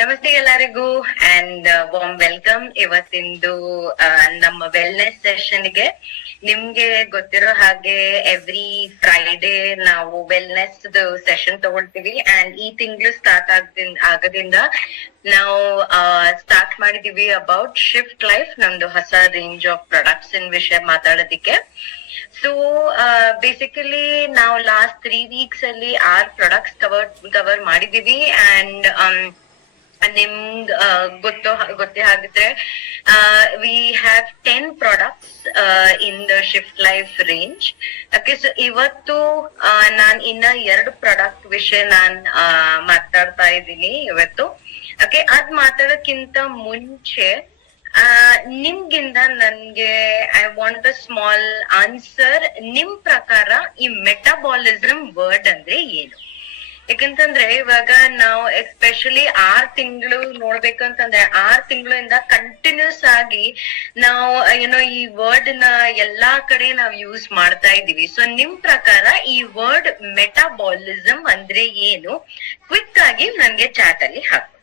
ನಮಸ್ತೆ ಎಲ್ಲರಿಗೂ and warm welcome. ಇವತ್ತಿಂದು ನಮ್ಮ ವೆಲ್ನೆಸ್ ಸೆಷನ್ಗೆ. ನಿಮ್ಗೆ ಗೊತ್ತಿರೋ ಹಾಗೆ ಎವ್ರಿ ಫ್ರೈಡೆ ನಾವು ವೆಲ್ನೆಸ್ ಸೆಷನ್ ತಗೊಳ್ತೀವಿ. ಅಂಡ್ ಈ ತಿಂಗಳು ಸ್ಟಾರ್ಟ್ ಆಗದಿಂದ ನಾವು ಸ್ಟಾರ್ಟ್ ಮಾಡಿದೀವಿ ಅಬೌಟ್ ಶಿಫ್ಟ್ ಲೈಫ್, ನಮ್ದು ಹೊಸ ರೇಂಜ್ ಆಫ್ ಪ್ರಾಡಕ್ಟ್ಸ್ ಇನ್ ವಿಷಯ ಮಾತಾಡೋದಿಕ್ಕೆ. ಸೊ ಬೇಸಿಕಲಿ ನಾವು ಲಾಸ್ಟ್ 3 weeks ಅಲ್ಲಿ 6 ಪ್ರಾಡಕ್ಟ್ಸ್ ಕವರ್ ಮಾಡಿದೀವಿ. ಅಂಡ್ ನಿಮ್ಗ್ ಗೊತ್ತೇ ಆಗುತ್ತೆ, we have 10 products in the shift life range. Okay, so ಇವತ್ತು ನಾನ್ ಇನ್ನ 2 ಪ್ರಾಡಕ್ಟ್ ವಿಷಯ ಮಾತಾಡ್ತಾ ಇದ್ದೀನಿ ಇವತ್ತು. ಓಕೆ, ಅದ್ ಮಾತಾಡೋಕ್ಕಿಂತ ಮುಂಚೆ ನಿಮ್ಗಿಂದ ನನ್ಗೆ I want a small answer. ನಿಮ್ ಪ್ರಕಾರ ಈ ಮೆಟಾಬಾಲಿಸಮ್ ವರ್ಡ್ ಅಂದ್ರೆ ಏನು? ಯಾಕಂತಂದ್ರೆ ಇವಾಗ ನಾವು ಎಸ್ಪೆಷಲಿ 6 ತಿಂಗಳು ನೋಡ್ಬೇಕಂತಂದ್ರೆ 6 ತಿಂಗಳಿಂದ ಕಂಟಿನ್ಯೂಸ್ ಆಗಿ ನಾವು ಈ ವರ್ಡ್ ನ ಎಲ್ಲಾ ಕಡೆ ನಾವ್ ಯೂಸ್ ಮಾಡ್ತಾ ಇದೀವಿ. ಸೊ ನಿಮ್ ಪ್ರಕಾರ ಈ ವರ್ಡ್ ಮೆಟಾಬಾಲಿಸಮ್ ಅಂದ್ರೆ ಏನು? ಕ್ವಿಕ್ ಆಗಿ ನನ್ಗೆ ಚಾಟ್ ಅಲ್ಲಿ ಹಾಕು.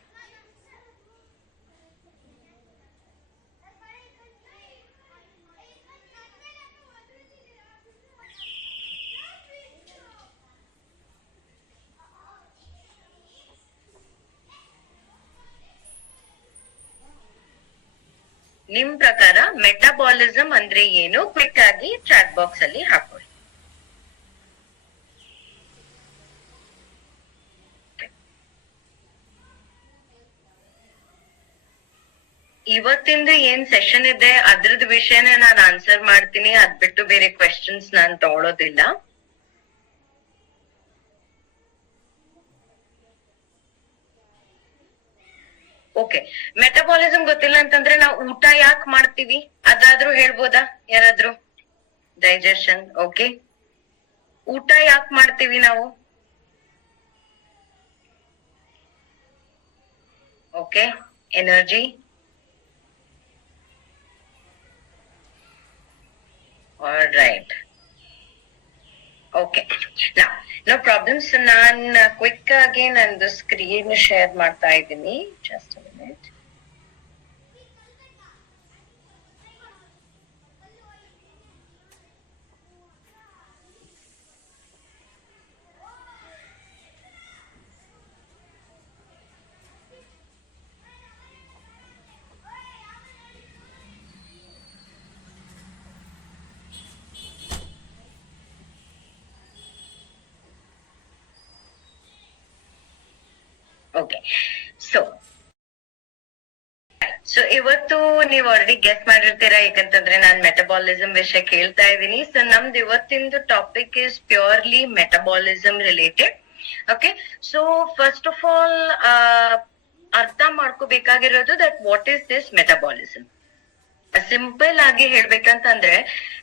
ನಿಮ್ ಪ್ರಕಾರ ಮೆಟಾಬಾಲಿಸಮ್ ಅಂದ್ರೆ ಏನು? ಕ್ವಿಕ್ ಆಗಿ ಚಾಟ್ ಬಾಕ್ಸ್ ಅಲ್ಲಿ ಹಾಕೊಳ್ಳಿ. ಇವತ್ತಿಂದು ಏನ್ ಸೆಷನ್ ಇದೆ ಅದ್ರದ್ ವಿಷಯನೇ ನಾನು ಆನ್ಸರ್ ಮಾಡ್ತೀನಿ. ಅದ್ ಬಿಟ್ಟು ಬೇರೆ ಕ್ವೆಶನ್ಸ್ ನಾನ್ ತಗೊಳೋದಿಲ್ಲ. ಓಕೆ, ಮೆಟಬಾಲಿಸಮ್ ಗೊತ್ತಿಲ್ಲ ಅಂತಂದ್ರೆ ನಾವು ಊಟ ಯಾಕೆ ಮಾಡ್ತೀವಿ ಅದಾದ್ರೂ ಹೇಳ್ಬೋದಾ ಯಾರಾದ್ರೂ? ಡೈಜೆಷನ್. ಓಕೆ, ಊಟ ಯಾಕೆ ಮಾಡ್ತೀವಿ ನಾವು? Okay, energy. Alright. Okay, no problems. ನಾನ್ ಕ್ವಿಕ್ ಆಗಿ ನಂದು ಸ್ಕ್ರೀನ್ ಶೇರ್ ಮಾಡ್ತಾ ಇದ್ದೀನಿ. Just a minute. Okay, so ಇವತ್ತು ನೀವ್ ಆಲ್ರೆಡಿ ಗೆಸ್ ಮಾಡಿರ್ತೀರಾ, ಯಾಕಂತಂದ್ರೆ ನಾನ್ ಮೆಟಬಾಲಿಸಮ್ ವಿಷಯ ಕೇಳ್ತಾ ಇದ್ದೀನಿ. ಸೊ ನಮ್ದು ಇವತ್ತಿಂದು topic is purely metabolism related. Okay, so first of all ಅರ್ಥ ಮಾಡ್ಕೋಬೇಕಾಗಿರೋದು that what is this metabolism. Simple ಆಗಿ ಹೇಳ್ಬೇಕಂತಂದ್ರೆ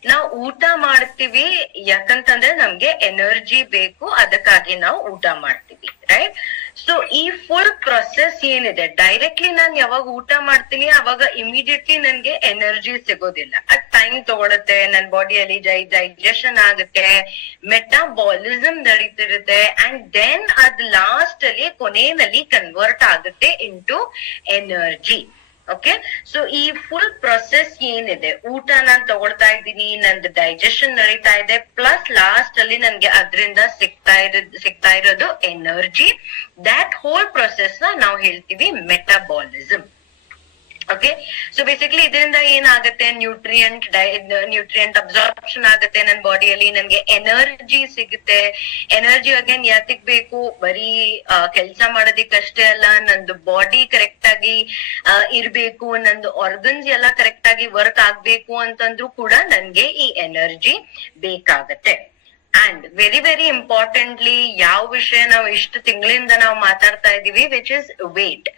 ನಾವು ಊಟ ಮಾಡ್ತೀವಿ ಯಾಕಂತಂದ್ರೆ ನಮ್ಗೆ ಎನರ್ಜಿ ಬೇಕು, ಅದಕ್ಕಾಗಿ ನಾವು ಊಟ ಮಾಡ್ತೀವಿ, ರೈಟ್? ಸೊ ಈ ಫುಲ್ ಪ್ರೊಸೆಸ್ ಏನಿದೆ, ಡೈರೆಕ್ಟ್ಲಿ ನಾನ್ ಯಾವಾಗ ಊಟ ಮಾಡ್ತೀನಿ ಅವಾಗ ಇಮಿಡಿಯೇಟ್ಲಿ ನನ್ಗೆ ಎನರ್ಜಿ ಸಿಗೋದಿಲ್ಲ. ಅದ್ ಟೈಮ್ ತಗೊಳುತ್ತೆ, ನನ್ ಬಾಡಿಯಲ್ಲಿ ಡೈಜೆಷನ್ ಆಗುತ್ತೆ, ಮೆಟಾಬಾಲಿಸಮ್ ನಡೀತಿರುತ್ತೆ, ಅಂಡ್ ದೆನ್ ಅದ್ ಲಾಸ್ಟ್ ಅಲ್ಲಿ ಕೊನೆಯಲ್ಲಿ ಕನ್ವರ್ಟ್ ಆಗುತ್ತೆ ಇಂಟು ಎನರ್ಜಿ. ಓಕೆ, ಸೊ ಈ ಫುಲ್ ಪ್ರೊಸೆಸ್ ಏನಿದೆ, ಊಟ ನಾನ್ ತಗೊಳ್ತಾ ಇದ್ದೀನಿ, ನಂದು ಡೈಜೆಷನ್ ನಡೀತಾ ಇದೆ, ಪ್ಲಸ್ ಲಾಸ್ಟ್ ಅಲ್ಲಿ ನನ್ಗೆ ಅದ್ರಿಂದ ಸಿಗ್ತಾ ಇರೋದು ಎನರ್ಜಿ. ದ್ಯಾಟ್ ಹೋಲ್ ಪ್ರೊಸೆಸ್ ನ ನಾವು ಹೇಳ್ತೀವಿ ಮೆಟಬಾಲಿಸಮ್. ಓಕೆ, ಸೊ ಬೇಸಿಕಲಿ ಇದರಿಂದ ಏನಾಗುತ್ತೆ, ನ್ಯೂಟ್ರಿಯೆಂಟ್ ಅಬ್ಸಾರ್ಪ್ಷನ್ ಆಗುತ್ತೆ ನನ್ನ ಬಾಡಿಯಲ್ಲಿ, ನನ್ಗೆ ಎನರ್ಜಿ ಸಿಗುತ್ತೆ. ಎನರ್ಜಿ ಅಗೇನ್ ಯಾತಿಗ್ ಬೇಕು? ಬರೀ ಕೆಲ್ಸ ಮಾಡೋದಿಕ್ಕಷ್ಟೇ ಅಲ್ಲ, ನಂದು ಬಾಡಿ ಕರೆಕ್ಟ್ ಆಗಿ ಇರ್ಬೇಕು, ನಂದು ಆರ್ಗನ್ಸ್ ಎಲ್ಲ ಕರೆಕ್ಟ್ ಆಗಿ ವರ್ಕ್ ಆಗ್ಬೇಕು ಅಂತಂದ್ರೂ ಕೂಡ ನನ್ಗೆ ಈ ಎನರ್ಜಿ ಬೇಕಾಗತ್ತೆ. ಅಂಡ್ ವೆರಿ ವೆರಿ ಇಂಪಾರ್ಟೆಂಟ್ಲಿ ಯಾವ ವಿಷಯ ನಾವು ಇಷ್ಟು ತಿಂಗಳಿಂದ ನಾವು ಮಾತಾಡ್ತಾ ಇದೀವಿ, ವಿಚ್ ಇಸ್ ವೇಟ್.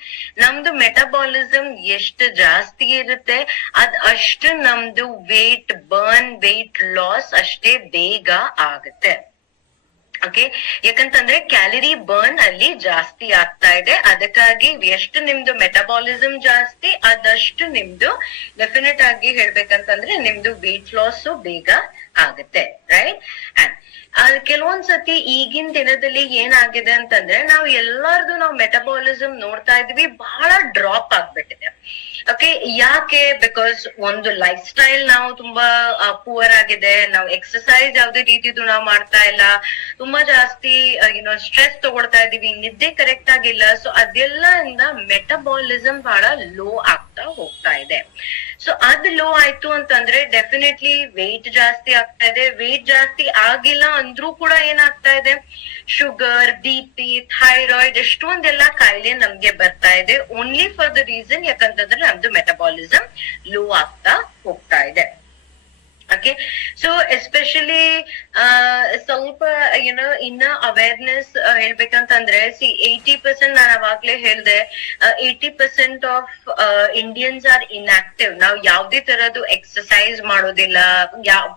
ನಮ್ದು ಮೆಟಬಾಲಿಸಮ್ ಎಷ್ಟು ಜಾಸ್ತಿ ಇರುತ್ತೆ ಅಷ್ಟು ನಮ್ದು ವೇಟ್ ಬರ್ನ್, ವೇಟ್ ಲಾಸ್ ಅಷ್ಟೇ ಬೇಗ ಆಗುತ್ತೆ. ಓಕೆ, ಯಾಕಂತಂದ್ರೆ ಕ್ಯಾಲರಿ ಬರ್ನ್ ಅಲ್ಲಿ ಜಾಸ್ತಿ ಆಗ್ತಾ ಇದೆ, ಅದಕ್ಕಾಗಿ ಎಷ್ಟು ನಿಮ್ದು ಮೆಟಬಾಲಿಸಮ್ ಜಾಸ್ತಿ ಅದಷ್ಟು ನಿಮ್ದು ಡೆಫಿನೆಟ್ ಆಗಿ ಹೇಳ್ಬೇಕಂತಂದ್ರೆ ನಿಮ್ದು ವೇಟ್ ಲಾಸ್ ಬೇಗ ಆಗುತ್ತೆ, ರೈಟ್? ಅಂಡ್ ಅದಕ್ಕೆ ಕೆಲವೊಂದ್ಸತಿ ಈಗಿನ ದಿನದಲ್ಲಿ ಏನಾಗಿದೆ ಅಂತಂದ್ರೆ ನಾವು ಎಲ್ಲಾರ್ದು ನಾವು ಮೆಟಬಾಲಿಸಮ್ ನೋಡ್ತಾ ಇದ್ವಿ, ಬಹಳ ಡ್ರಾಪ್ ಆಗ್ಬಿಟ್ಟಿದೆ. ಓಕೆ, ಯಾಕೆ? ಬಿಕಾಸ್ ಒಂದು ಲೈಫ್ ಸ್ಟೈಲ್ ನಾವು ತುಂಬಾ ಪುವರ್ ಆಗಿದೆ, ನಾವು ಎಕ್ಸರ್ಸೈಸ್ ಯಾವ್ದೇ ರೀತಿದು ನಾವು ಮಾಡ್ತಾ ಇಲ್ಲ, ತುಂಬಾ ಜಾಸ್ತಿ ಸ್ಟ್ರೆಸ್ ತಗೊಳ್ತಾ ಇದೀವಿ, ನಿದ್ದೆ ಕರೆಕ್ಟ್ ಆಗಿಲ್ಲ. ಸೊ ಅದೆಲ್ಲ ಇಂದ ಮೆಟಬಾಲಿಸಮ್ ಬಹಳ ಲೋ ಆಗ್ತಾ ಹೋಗ್ತಾ ಇದೆ. ಸೊ ಅದ್ ಲೋ ಆಯ್ತು ಅಂತಂದ್ರೆ ಡೆಫಿನೆಟ್ಲಿ ವೆಯ್ಟ್ ಜಾಸ್ತಿ ಆಗ್ತಾ ಇದೆ. ವೆಯ್ಟ್ ಜಾಸ್ತಿ ಆಗಿಲ್ಲ ಅಂದ್ರೂ ಕೂಡ ಏನಾಗ್ತಾ ಇದೆ, ಶುಗರ್, BP, ಥೈರಾಯ್ಡ್, ಎಷ್ಟೊಂದೆಲ್ಲ ಕಾಯಿಲೆ ನಮ್ಗೆ ಬರ್ತಾ ಇದೆ. ಓನ್ಲಿ ಫಾರ್ ದ ರೀಸನ್ ಯಾಕಂತಂದ್ರೆ ನಮ್ದು ಮೆಟಬಾಲಿಸಮ್ ಲೋ ಆಗ್ತಾ ಹೋಗ್ತಾ ಇದೆ. ಓಕೆ, ಸೊ ಎಸ್ಪೆಷಲಿ ಸ್ವಲ್ಪ ಇನ್ನ ಅವೇರ್ನೆಸ್ ಹೇಳ್ಬೇಕಂತಂದ್ರೆ 80%, ನಾನು ಅವಾಗ್ಲೇ ಹೇಳ್ದೆ, 80% ಆಫ್ ಇಂಡಿಯನ್ಸ್ ಆರ್ ಇನ್ಆಕ್ಟಿವ್. ನಾವು ಯಾವ್ದೇ ತರದ್ದು ಎಕ್ಸರ್ಸೈಸ್ ಮಾಡೋದಿಲ್ಲ,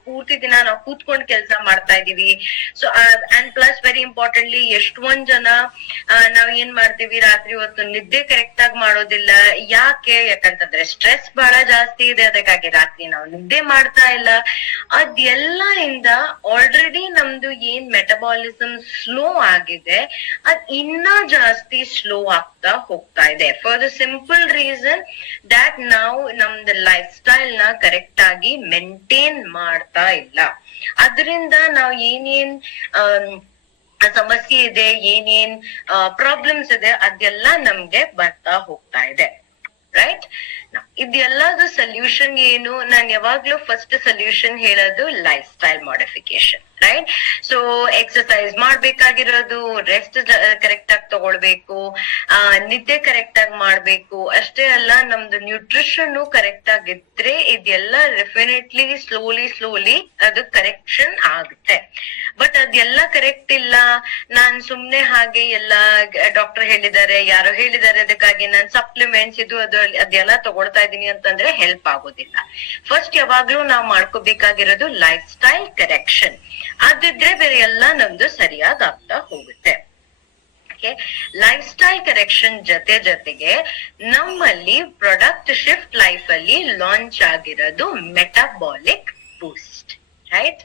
ಪೂರ್ತಿ ದಿನ ನಾವು ಕೂತ್ಕೊಂಡ್ ಕೆಲಸ ಮಾಡ್ತಾ ಇದೀವಿ. So and plus very importantly ಎಷ್ಟೊಂದ್ ಜನ ನಾವ್ ಏನ್ ಮಾಡ್ತೀವಿ, ರಾತ್ರಿ ಹೊತ್ತು ನಿದ್ದೆ ಕರೆಕ್ಟ್ ಆಗಿ ಮಾಡೋದಿಲ್ಲ. ಯಾಕಂತಂದ್ರೆ ಸ್ಟ್ರೆಸ್ ಬಹಳ ಜಾಸ್ತಿ ಇದೆ, ಅದಕ್ಕಾಗಿ ರಾತ್ರಿ ನಾವು ನಿದ್ದೆ ಮಾಡ್ತಾ ಇಲ್ಲ. ಅದೆಲ್ಲ ಇಂದ ಆಲ್ರೆಡಿ ನಮ್ದು ಏನ್ ಮೆಟಬಾಲಿಸಮ್ ಸ್ಲೋ ಆಗಿದೆ, ಅದ್ ಇನ್ನ ಜಾಸ್ತಿ ಸ್ಲೋ ಆಗ್ತಾ ಹೋಗ್ತಾ ಇದೆ. For the simple reason that ನಾವು ನಮ್ದು ಲೈಫ್ ಸ್ಟೈಲ್ ನ ಕರೆಕ್ಟ್ ಆಗಿ ಮೇಂಟೈನ್ ಮಾಡ್ತಾ ಇಲ್ಲ. ಅದರಿಂದ ನಾವು ಏನೇನ್ ಸಮಸ್ಯೆ ಇದೆ, ಏನೇನ್ ಪ್ರಾಬ್ಲಮ್ಸ್ ಇದೆ, ಅದೆಲ್ಲ ನಮ್ಗೆ ಬರ್ತಾ ಹೋಗ್ತಾ ಇದೆ. ರೈಟ್, ಇದೆಲ್ಲದು ಸೊಲ್ಯೂಷನ್ ಏನು? ನಾನ್ ಯಾವಾಗ್ಲೂ ಫಸ್ಟ್ ಸೊಲ್ಯೂಷನ್ ಹೇಳೋದು life style modification. Right, so exercise ಮಾಡ್ಬೇಕಾಗಿರೋದು, ರೆಸ್ಟ್ ಕರೆಕ್ಟ್ ಆಗಿ ತಗೊಳ್ಬೇಕು, ನಿದ್ದೆ ಕರೆಕ್ಟ್ ಆಗಿ ಮಾಡ್ಬೇಕು. ಅಷ್ಟೇ ಅಲ್ಲ, ನಮ್ದು ನ್ಯೂಟ್ರಿಷನ್ ಕರೆಕ್ಟ್ ಆಗಿದ್ರೆ ಇದೆಲ್ಲ ಡೆಫಿನೆಟ್ಲಿ ಸ್ಲೋಲಿ ಅದು ಕರೆಕ್ಷನ್ ಆಗುತ್ತೆ. ಬಟ್ ಅದೆಲ್ಲ ಕರೆಕ್ಟ್ ಇಲ್ಲ, ನಾನ್ ಸುಮ್ನೆ ಹಾಗೆ ಎಲ್ಲ ಡಾಕ್ಟರ್ ಹೇಳಿದ್ದಾರೆ, ಯಾರೋ ಹೇಳಿದ್ದಾರೆ, ಅದಕ್ಕಾಗಿ ನಾನ್ ಸಪ್ಲಿಮೆಂಟ್ಸ್ ಅದೆಲ್ಲ ತಗೊಳ್ತಾ ಇದೀನಿ ಅಂತಂದ್ರೆ ಹೆಲ್ಪ್ ಆಗೋದಿಲ್ಲ. ಫಸ್ಟ್ ಯಾವಾಗ್ಲೂ ನಾವ್ ಮಾಡ್ಕೋಬೇಕಾಗಿರೋದು ಲೈಫ್ ಸ್ಟೈಲ್ ಕರೆಕ್ಷನ್. ಅದಿದ್ರೆ ಬೇರೆ ಎಲ್ಲ ನಮ್ದು ಸರಿಯಾಗಿ ಆಗ್ತಾ ಹೋಗುತ್ತೆ. ಲೈಫ್ ಸ್ಟೈಲ್ ಕರೆಕ್ಷನ್ ಜೊತೆಗೆ ನಮ್ಮಲ್ಲಿ ಪ್ರಾಡಕ್ಟ್ ಶಿಫ್ಟ್ ಲೈಫ್ ಅಲ್ಲಿ ಲಾಂಚ್ ಆಗಿರೋದು metabolic boost. Right,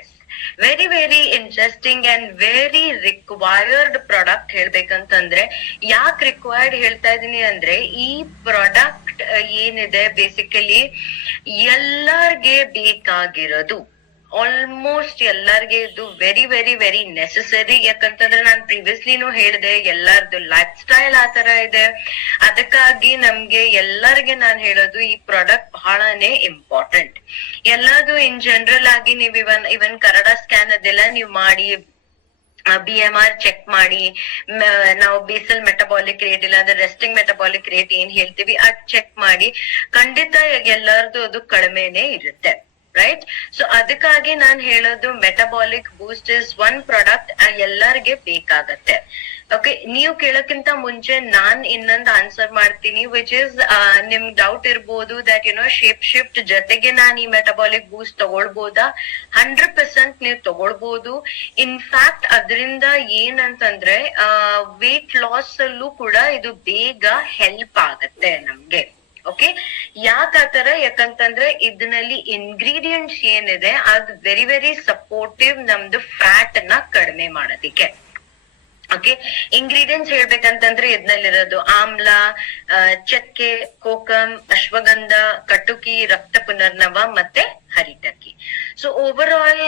yes, very very interesting and very required product. ಹೇಳ್ಬೇಕಂತಂದ್ರೆ ಯಾಕೆ ರಿಕ್ವೈರ್ಡ್ ಹೇಳ್ತಾ ಇದೀನಿ ಅಂದ್ರೆ, ಈ ಪ್ರಾಡಕ್ಟ್ ಏನಿದೆ ಬೇಸಿಕಲಿ ಎಲ್ಲಾರ್ಗೆ ಬೇಕಾಗಿರೋದು, ಆಲ್ಮೋಸ್ಟ್ ಎಲ್ಲಾರ್ಗೆ ಇದು ವೆರಿ ವೆರಿ ವೆರಿ ನೆಸೆಸರಿ. ಯಾಕಂತಂದ್ರೆ ನಾನ್ ಪ್ರಿವಿಯಸ್ಲಿನೂ ಹೇಳಿದೆ, ಎಲ್ಲಾರ್ದು ಲೈಫ್ ಸ್ಟೈಲ್ ಆ ತರ ಇದೆ. ಅದಕ್ಕಾಗಿ ನಮ್ಗೆ ಎಲ್ಲಾರ್ಗೆ ನಾನ್ ಹೇಳೋದು, ಈ ಪ್ರಾಡಕ್ಟ್ ಬಹಳನೇ ಇಂಪಾರ್ಟೆಂಟ್. ಎಲ್ಲಾದು ಇನ್ ಜನರಲ್ ಆಗಿ ನೀವ್ ಇವನ್ ಕನ್ನಡ ಸ್ಕ್ಯಾನ್ ಅದೆಲ್ಲ ನೀವ್ ಮಾಡಿ, BMR ಚೆಕ್ ಮಾಡಿ, ನಾವು ಬೇಸಲ್ ಮೆಟಬಾಲಿಕ್ ರೇಟ್ ಇಲ್ಲ ಅಂದ್ರೆ ರೆಸ್ಟಿಂಗ್ ಮೆಟಬಾಲಿಕ್ ರೇಟ್ ಏನ್ ಹೇಳ್ತೀವಿ ಅದ್ ಚೆಕ್ ಮಾಡಿ, ಖಂಡಿತ ಎಲ್ಲಾರ್ದು ಅದು ಕಡಿಮೆನೆ ಇರುತ್ತೆ. ರೈಟ್, ಸೊ ಅದಕ್ಕಾಗಿ ನಾನ್ ಹೇಳೋದು metabolic boost is one product ಎಲ್ಲಾರ್ಗೆ ಬೇಕಾಗತ್ತೆ. ಓಕೆ, ನೀವು ಕೇಳಕ್ಕಿಂತ ಮುಂಚೆ ನಾನ್ ಇನ್ನೊಂದು ಆನ್ಸರ್ ಮಾಡ್ತೀನಿ, ವಿಚ್ ಇಸ್ ನಿಮ್ ಡೌಟ್ ಇರ್ಬೋದು ದಟ್ ಶೇಪ್ ಶಿಫ್ಟ್ ಜೊತೆಗೆ ನಾನ್ ಈ ಮೆಟಬಾಲಿಕ್ ಬೂಸ್ಟ್ ತಗೊಳ್ಬೋದಾ? 100% ನೀವು ತಗೊಳ್ಬೋದು. ಇನ್ಫ್ಯಾಕ್ಟ್ ಅದರಿಂದ ಏನಂತಂದ್ರೆ ವೇಟ್ ಲಾಸ್ ಅಲ್ಲೂ ಕೂಡ ಇದು ಬೇಗ ಹೆಲ್ಪ್ ಆಗತ್ತೆ ನಮ್ಗೆ. ಓಕೆ, ಯಾಕತರ? ಯಾಕಂತಂದ್ರೆ ಇದರಲ್ಲಿ ಇಂಗ್ರೀಡಿಯೆಂಟ್ಸ್ ಏನಿದೆ ಅದು ವೆರಿ ವೆರಿ ಸಪೋರ್ಟಿವ್ ನಮ್ದು ಫ್ಯಾಟ್ ನ ಕಡಿಮೆ ಮಾಡೋದಿಕ್ಕೆ. ಓಕೆ, ಇಂಗ್ರೀಡಿಯೆಂಟ್ಸ್ ಹೇಳ್ಬೇಕಂತಂದ್ರೆ ಇದನ್ನಲ್ಲಿರೋದು ಆಮ್ಲ, ಚಕ್ಕೆ, ಕೋಕಮ್, ಅಶ್ವಗಂಧ, ಕಟುಕಿ, ರಕ್ತ ಪುನರ್ನವ ಮತ್ತೆ ಹರಿಟಕ್ಕಿ. ಸೊ ಓವರ್ ಆಲ್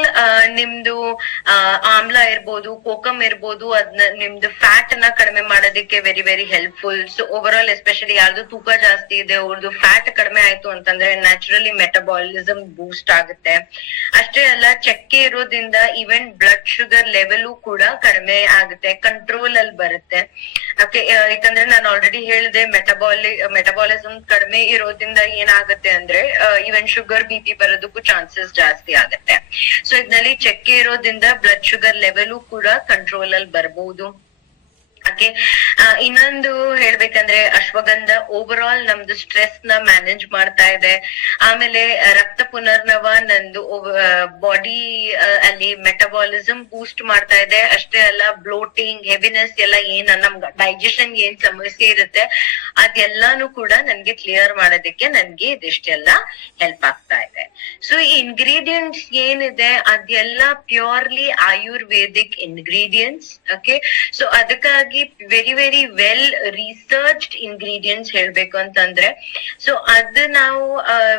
ನಿಮ್ದು ಆಮ್ಲ ಇರ್ಬೋದು, ಕೋಕಮ್ ಇರ್ಬೋದು, ಅದನ್ನ ನಿಮ್ದು ಫ್ಯಾಟ್ ನ ಕಡಿಮೆ ಮಾಡೋದಕ್ಕೆ very very helpful. So over all especially ಯಾರ್ದು ತೂಕ ಜಾಸ್ತಿ ಇದೆ, ಅವ್ರದ್ದು ಫ್ಯಾಟ್ ಕಡಿಮೆ ಆಯ್ತು ಅಂತಂದ್ರೆ ನ್ಯಾಚುರಲಿ ಮೆಟಬಾಲಿಸಮ್ ಬೂಸ್ಟ್ ಆಗುತ್ತೆ. ಅಷ್ಟೇ ಅಲ್ಲ, ಚಕ್ಕೆ ಇರೋದ್ರಿಂದ ಈವನ್ ಬ್ಲಡ್ ಶುಗರ್ ಲೆವೆಲ್ ಕೂಡ ಕಡಿಮೆ ಆಗುತ್ತೆ, ಕಂಟ್ರೋಲ್ ಅಲ್ಲಿ ಬರುತ್ತೆ. ಓಕೆ, ಯಾಕಂದ್ರೆ ನಾನು ಆಲ್ರೆಡಿ ಹೇಳಿದೆ, ಮೆಟಬಾಲಿಸಮ್ ಕಡಿಮೆ ಇರೋದ್ರಿಂದ ಏನಾಗುತ್ತೆ ಅಂದ್ರೆ ಈವನ್ ಶುಗರ್, BP ಬರೋದಕ್ಕೂ ಚಾನ್ಸಸ್ ಜಾಸ್ತಿ ಆಗುತ್ತೆ. ಸೊ ಇದ್ರಲ್ಲಿ ಚಕ್ಕೆ ಇರೋದ್ರಿಂದ ಬ್ಲಡ್ ಶುಗರ್ ಲೆವೆಲ್ ಕೂಡ ಕಂಟ್ರೋಲ್ ಅಲ್ಲಿ ಬರ್ಬಹುದು. ಓಕೆ, ಇನ್ನೊಂದು ಹೇಳ್ಬೇಕಂದ್ರೆ ಅಶ್ವಗಂಧ ಓವರ್ ಆಲ್ ನಮ್ದು ಸ್ಟ್ರೆಸ್ ನ ಮ್ಯಾನೇಜ್ ಮಾಡ್ತಾ ಇದೆ. ಆಮೇಲೆ ರಕ್ತ ಪುನರ್ನವ ನಂದು ಬಾಡಿ ಅಲ್ಲಿ ಮೆಟಬಾಲಿಸಮ್ ಬೂಸ್ಟ್ ಮಾಡ್ತಾ ಇದೆ. ಅಷ್ಟೇ ಅಲ್ಲ ಬ್ಲೋಟಿಂಗ್, ಹೆವಿನೆಸ್ ಎಲ್ಲ ಏನ್ ನಮ್ ಡೈಜೆಷನ್ ಏನ್ ಸಮಸ್ಯೆ ಇರುತ್ತೆ ಅದೆಲ್ಲಾನು ಕೂಡ ನನ್ಗೆ ಕ್ಲಿಯರ್ ಮಾಡೋದಕ್ಕೆ ನನ್ಗೆ ಇದಿಷ್ಟೆಲ್ಲ ಹೆಲ್ಪ್ ಆಗ್ತಾ ಇದೆ. ಸೊ ಈ ಇಂಗ್ರೀಡಿಯೆಂಟ್ಸ್ ಏನಿದೆ ಅದೆಲ್ಲ purely Ayurvedic ingredients. Okay, so ಅದಕ್ಕಾಗಿ ವೆರಿ ವೆಲ್ ರಿಸರ್ಚ್ಡ್ ಇಂಗ್ರೀಡಿಯೆಂಟ್ಸ್ ಹೇಳ್ಬೇಕು ಅಂತಂದ್ರೆ, ಸೊ ಅದು ನಾವು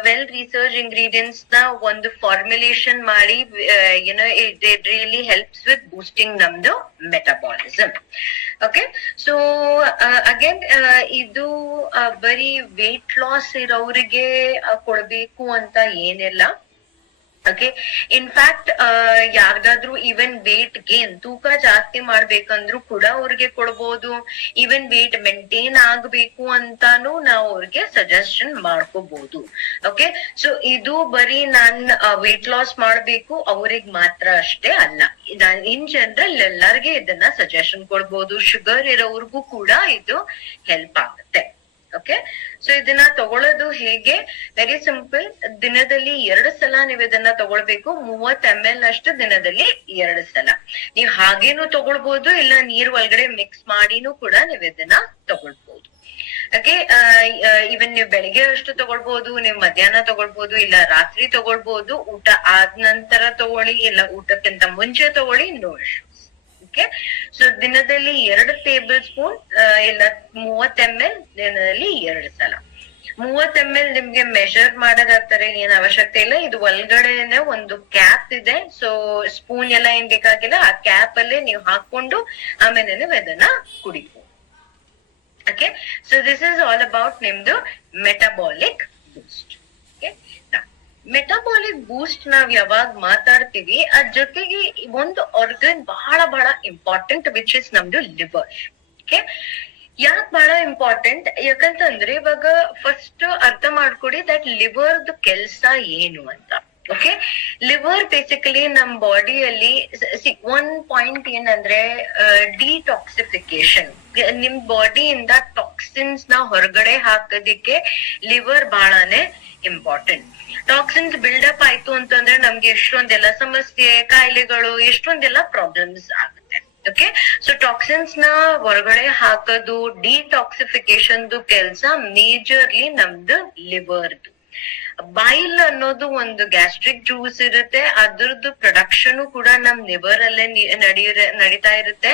ವೆಲ್ ರಿಸರ್ಚ್ ಇಂಗ್ರೀಡಿಯೆಂಟ್ಸ್ ನ ಒಂದು ಫಾರ್ಮುಲೇಷನ್ ಮಾಡಿ it really helps with boosting ನಮ್ದು ಮೆಟಬಾಲಿಸಮ್. ಓಕೆ, ಸೊ ಅಗೇನ್ ಇದು ಬರೀ ವೇಟ್ ಲಾಸ್ ಇರೋರಿಗೆ ಕೊಡ್ಬೇಕು ಅಂತ ಏನಿಲ್ಲ. ಓಕೆ, ಇನ್ಫ್ಯಾಕ್ಟ್ ಯಾರಿಗಾದ್ರೂ ಈವನ್ ವೇಟ್ ಗೇನ್, ತೂಕ ಜಾಸ್ತಿ ಮಾಡ್ಬೇಕಂದ್ರೂ ಕೂಡ ಅವ್ರಿಗೆ ಕೊಡ್ಬೋದು. ಈವನ್ ವೇಟ್ ಮೇಂಟೈನ್ ಆಗ್ಬೇಕು ಅಂತಾನು ನಾವು ಅವ್ರಿಗೆ ಸಜೆಷನ್ ಮಾಡ್ಕೋಬಹುದು. ಓಕೆ, ಸೊ ಇದು ಬರೀ ನಾನ್ ವೇಟ್ ಲಾಸ್ ಮಾಡ್ಬೇಕು ಅವ್ರಿಗೆ ಮಾತ್ರ ಅಷ್ಟೇ ಅಲ್ಲ, ಇನ್ ಜನರಲ್ ಎಲ್ಲಾರ್ಗೆ ಇದನ್ನ ಸಜೆಷನ್ ಕೊಡ್ಬೋದು. ಶುಗರ್ ಇರೋರ್ಗೂ ಕೂಡ ಇದು ಹೆಲ್ಪ್ ಆಗುತ್ತೆ. ಓಕೆ, ಸೊ ಇದನ್ನ ತಗೊಳ್ಳೋದು ಹೇಗೆ? Very simple. ದಿನದಲ್ಲಿ 2 ಸಲ ನೀವು ಇದನ್ನ ತಗೊಳ್ಬೇಕು. 30 ml ಅಷ್ಟು ದಿನದಲ್ಲಿ 2 ಸಲ. ನೀವು ಹಾಗೇನು ತಗೊಳ್ಬಹುದು, ಇಲ್ಲ ನೀರ್ ಒಳಗಡೆ ಮಿಕ್ಸ್ ಮಾಡಿನೂ ಕೂಡ ನೀವು ಇದನ್ನ ತಗೊಳ್ಬಹುದು. ಓಕೆ, ಇವನ್ ನೀವು ಬೆಳಿಗ್ಗೆ ಅಷ್ಟು ತಗೊಳ್ಬಹುದು, ನೀವು ಮಧ್ಯಾಹ್ನ ತಗೊಳ್ಬಹುದು, ಇಲ್ಲ ರಾತ್ರಿ ತಗೊಳ್ಬಹುದು, ಊಟ ಆದ ನಂತರ ತಗೊಳ್ಳಿ, ಇಲ್ಲ ಊಟಕ್ಕಿಂತ ಮುಂಚೆ ತಗೊಳ್ಳಿ, ನೋ ಇಶ್ಯೂಸ್. ಓಕೆ, ಸೊ ದಿನದಲ್ಲಿ 2 ಟೇಬಲ್ ಸ್ಪೂನ್ ಇಲ್ಲ 30 ml ದಿನದಲ್ಲಿ 2 ಸಲ. 30 ml ನಿಮ್ಗೆ ಮೆಷರ್ ಮಾಡೋದಾಗ್ತಾರೆ ಏನ್ ಅವಶ್ಯಕತೆ ಇಲ್ಲ. ಇದು ಒಳಗಡೆನೆ ಒಂದು ಕ್ಯಾಪ್ ಇದೆ, ಸೊ ಸ್ಪೂನ್ ಎಲ್ಲ ಏನ್ ಬೇಕಾಗಿಲ್ಲ. ಆ ಕ್ಯಾಪ್ ಅಲ್ಲೇ ನೀವು ಹಾಕೊಂಡು ಆಮೇಲೆ ನೀವು ಇದನ್ನ ಕುಡಿಬಹುದು. Okay, so this is all about ನಿಮ್ದು metabolic boost. Okay, metabolic boost ನಾವ್ ಯಾವಾಗ ಮಾತಾಡ್ತೀವಿ ಅದ್ ಜೊತೆಗೆ ಒಂದು ಆರ್ಗನ್ ಬಹಳ ಇಂಪಾರ್ಟೆಂಟ್, ವಿಚ್ ಇಸ್ ನಮ್ದು ಲಿವರ್. ಓಕೆ, ಯಾಕೆ ಬಹಳ ಇಂಪಾರ್ಟೆಂಟ್? ಯಾಕಂತಂದ್ರೆ ಇವಾಗ ಫಸ್ಟ್ ಅರ್ಥ ಮಾಡ್ಕೊಡಿ ದಟ್ ಲಿವರ್ದು ಕೆಲ್ಸ ಏನು ಅಂತ. ಓಕೆ, ಲಿವರ್ ಬೇಸಿಕಲಿ ನಮ್ ಬಾಡಿಯಲ್ಲಿ ಒಂದ್ ಪಾಯಿಂಟ್ ಏನಂದ್ರೆ ಡಿಟಾಕ್ಸಿಫಿಕೇಶನ್. ನಿಮ್ ಬಾಡಿಯಿಂದ ಟಾಕ್ಸಿನ್ಸ್ ನ ಹೊರಗಡೆ ಹಾಕೋದಿಕ್ಕೆ ಲಿವರ್ ಬಹಳನೇ ಇಂಪಾರ್ಟೆಂಟ್. ಟಾಕ್ಸಿನ್ಸ್ ಬಿಲ್ಡಪ್ ಆಯ್ತು ಅಂತಂದ್ರೆ ನಮ್ಗೆ ಎಷ್ಟೊಂದೆಲ್ಲ ಸಮಸ್ಯೆ, ಕಾಯಿಲೆಗಳು, ಎಷ್ಟೊಂದೆಲ್ಲ ಪ್ರಾಬ್ಲಮ್ಸ್ ಆಗುತ್ತೆ. ಓಕೆ, ಸೊ ಟಾಕ್ಸಿನ್ಸ್ ನ ಹೊರಗಡೆ ಹಾಕೋದು, ಡಿಟಾಕ್ಸಿಫಿಕೇಶನ್ ಕೆಲ್ಸ ಮೇಜರ್ಲಿ ನಮ್ದು ಲಿವರ್ದು. ಬೈಲ್ ಅನ್ನೋದು ಒಂದು ಗ್ಯಾಸ್ಟ್ರಿಕ್ ಜ್ಯೂಸ್ ಇರುತ್ತೆ, ಅದ್ರದ್ದು ಪ್ರೊಡಕ್ಷನ್ ಕೂಡ ನಮ್ ಲಿವರ್ ಅಲ್ಲೇ ನಡೀತಾ ಇರುತ್ತೆ.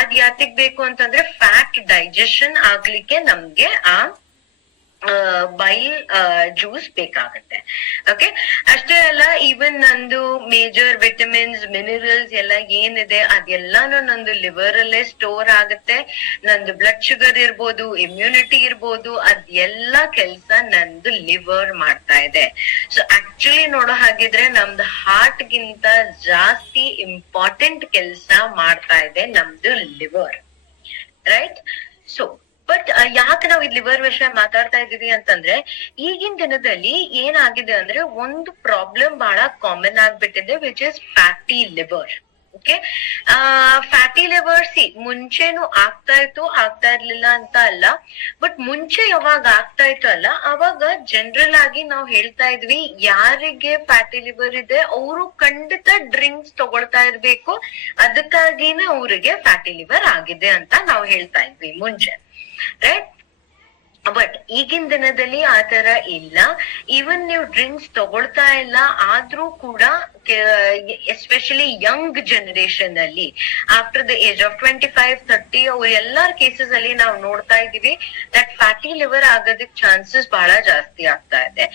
ಅದ್ ಯಾತಿಗ್ ಬೇಕು ಅಂತಂದ್ರೆ ಫ್ಯಾಟ್ ಡೈಜೆಷನ್ ಆಗ್ಲಿಕ್ಕೆ ನಮ್ಗೆ ಆ ಬೈಲ್ ಜ್ಯೂಸ್ ಬೇಕಾಗತ್ತೆ. ಓಕೆ, ಅಷ್ಟೇ ಅಲ್ಲ, ಈವನ್ ನಂದು ಮೇಜರ್ ವಿಟಮಿನ್ಸ್, ಮಿನರಲ್ಸ್ ಎಲ್ಲ ಏನಿದೆ ಅದೆಲ್ಲಾನು ನಂದು ಲಿವರ್ ಅಲ್ಲೇ ಸ್ಟೋರ್ ಆಗುತ್ತೆ. ನಂದು ಬ್ಲಡ್ ಶುಗರ್ ಇರ್ಬೋದು, ಇಮ್ಯುನಿಟಿ ಇರ್ಬೋದು, ಅದೆಲ್ಲ ಕೆಲ್ಸ ನಂದು ಲಿವರ್ ಮಾಡ್ತಾ ಇದೆ. ಸೊ ಆಕ್ಚುಲಿ ನೋಡೋ ಹಾಗಿದ್ರೆ ನಮ್ದು ಹಾರ್ಟ್ ಗಿಂತ ಜಾಸ್ತಿ ಇಂಪಾರ್ಟೆಂಟ್ ಕೆಲ್ಸ ಮಾಡ್ತಾ ಇದೆ ನಮ್ದು ಲಿವರ್, ರೈಟ್? ಸೊ ಬಟ್ ಯಾಕೆ ನಾವು ಇದು ಲಿವರ್ ವಿಷಯ ಮಾತಾಡ್ತಾ ಇದೀವಿ ಅಂತಂದ್ರೆ, ಈಗಿನ ದಿನದಲ್ಲಿ ಏನಾಗಿದೆ ಅಂದ್ರೆ ಒಂದು ಪ್ರಾಬ್ಲಮ್ ಬಹಳ ಕಾಮನ್ ಆಗ್ಬಿಟ್ಟಿದೆ, which is fatty liver. Okay, fatty liver ಮುಂಚೆನು ಆಗ್ತಾ ಇರ್ಲಿಲ್ಲ ಅಂತ ಅಲ್ಲ, ಬಟ್ ಮುಂಚೆ ಯಾವಾಗ ಆಗ್ತಾ ಇತ್ತು ಅಲ್ಲ, ಅವಾಗ ಜನರಲ್ ಆಗಿ ನಾವು ಹೇಳ್ತಾ ಇದ್ವಿ ಯಾರಿಗೆ ಫ್ಯಾಟಿ ಲಿವರ್ ಇದೆ ಅವರು ಖಂಡಿತ ಡ್ರಿಂಕ್ಸ್ ತಗೊಳ್ತಾ ಇರ್ಬೇಕು, ಅದಕ್ಕಾಗಿನೇ ಅವ್ರಿಗೆ ಫ್ಯಾಟಿ ಲಿವರ್ ಆಗಿದೆ ಅಂತ ನಾವು ಹೇಳ್ತಾ ಇದ್ವಿ ಮುಂಚೆ, ರೈಟ್? ಬಟ್ ಈಗಿನ ದಿನದಲ್ಲಿ ಆ ತರ ಇಲ್ಲ. ಈವನ್ ನೀವು ಡ್ರಿಂಕ್ಸ್ ತಗೊಳ್ತಾ ಇಲ್ಲ ಆದ್ರೂ ಕೂಡ ಎಸ್ಪೆಷಲಿ ಯಂಗ್ ಜನರೇಷನ್ ಅಲ್ಲಿ ಆಫ್ಟರ್ ದ ಏಜ್ ಆಫ್ 25-30 ಅವ್ರ ಎಲ್ಲಾರ್ ಕೇಸಸ್ ಅಲ್ಲಿ ನಾವು ನೋಡ್ತಾ ಇದೀವಿ ದಟ್ ಫ್ಯಾಟಿ ಲಿವರ್ ಆಗೋದಕ್ ಚಾನ್ಸಸ್ ಬಹಳ ಜಾಸ್ತಿ ಆಗ್ತಾ ಇದೆ.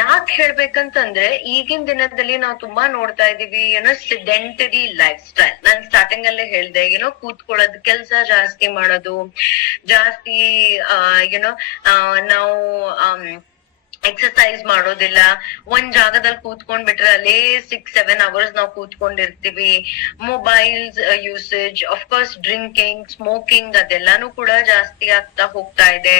ಯಾಕೆ ಹೇಳ್ಬೇಕಂತಂದ್ರೆ ಈಗಿನ ದಿನದಲ್ಲಿ ನಾವು ತುಂಬಾ ನೋಡ್ತಾ ಇದೀವಿ ಸಿಡೆಂಟರಿ ಲೈಫ್ ಸ್ಟೈಲ್. ನಾನ್ ಸ್ಟಾರ್ಟಿಂಗ್ ಅಲ್ಲೇ ಹೇಳ್ದೆ ಕೂತ್ಕೊಳ್ಳೋದು, ಕೆಲ್ಸ ಜಾಸ್ತಿ ಮಾಡೋದು, ಜಾಸ್ತಿ ನಾವು ಎಕ್ಸರ್ಸೈಸ್ ಮಾಡೋದಿಲ್ಲ, ಒಂದ್ ಜಾಗದಲ್ಲಿ ಕೂತ್ಕೊಂಡ್ ಬಿಟ್ರೆ ಅಲ್ಲೇ 6-7 hours ನಾವು ಕೂತ್ಕೊಂಡಿರ್ತೀವಿ. Mobiles usage, of course drinking, smoking ಅದೆಲ್ಲಾನು ಕೂಡ ಜಾಸ್ತಿ ಆಗ್ತಾ ಹೋಗ್ತಾ ಇದೆ.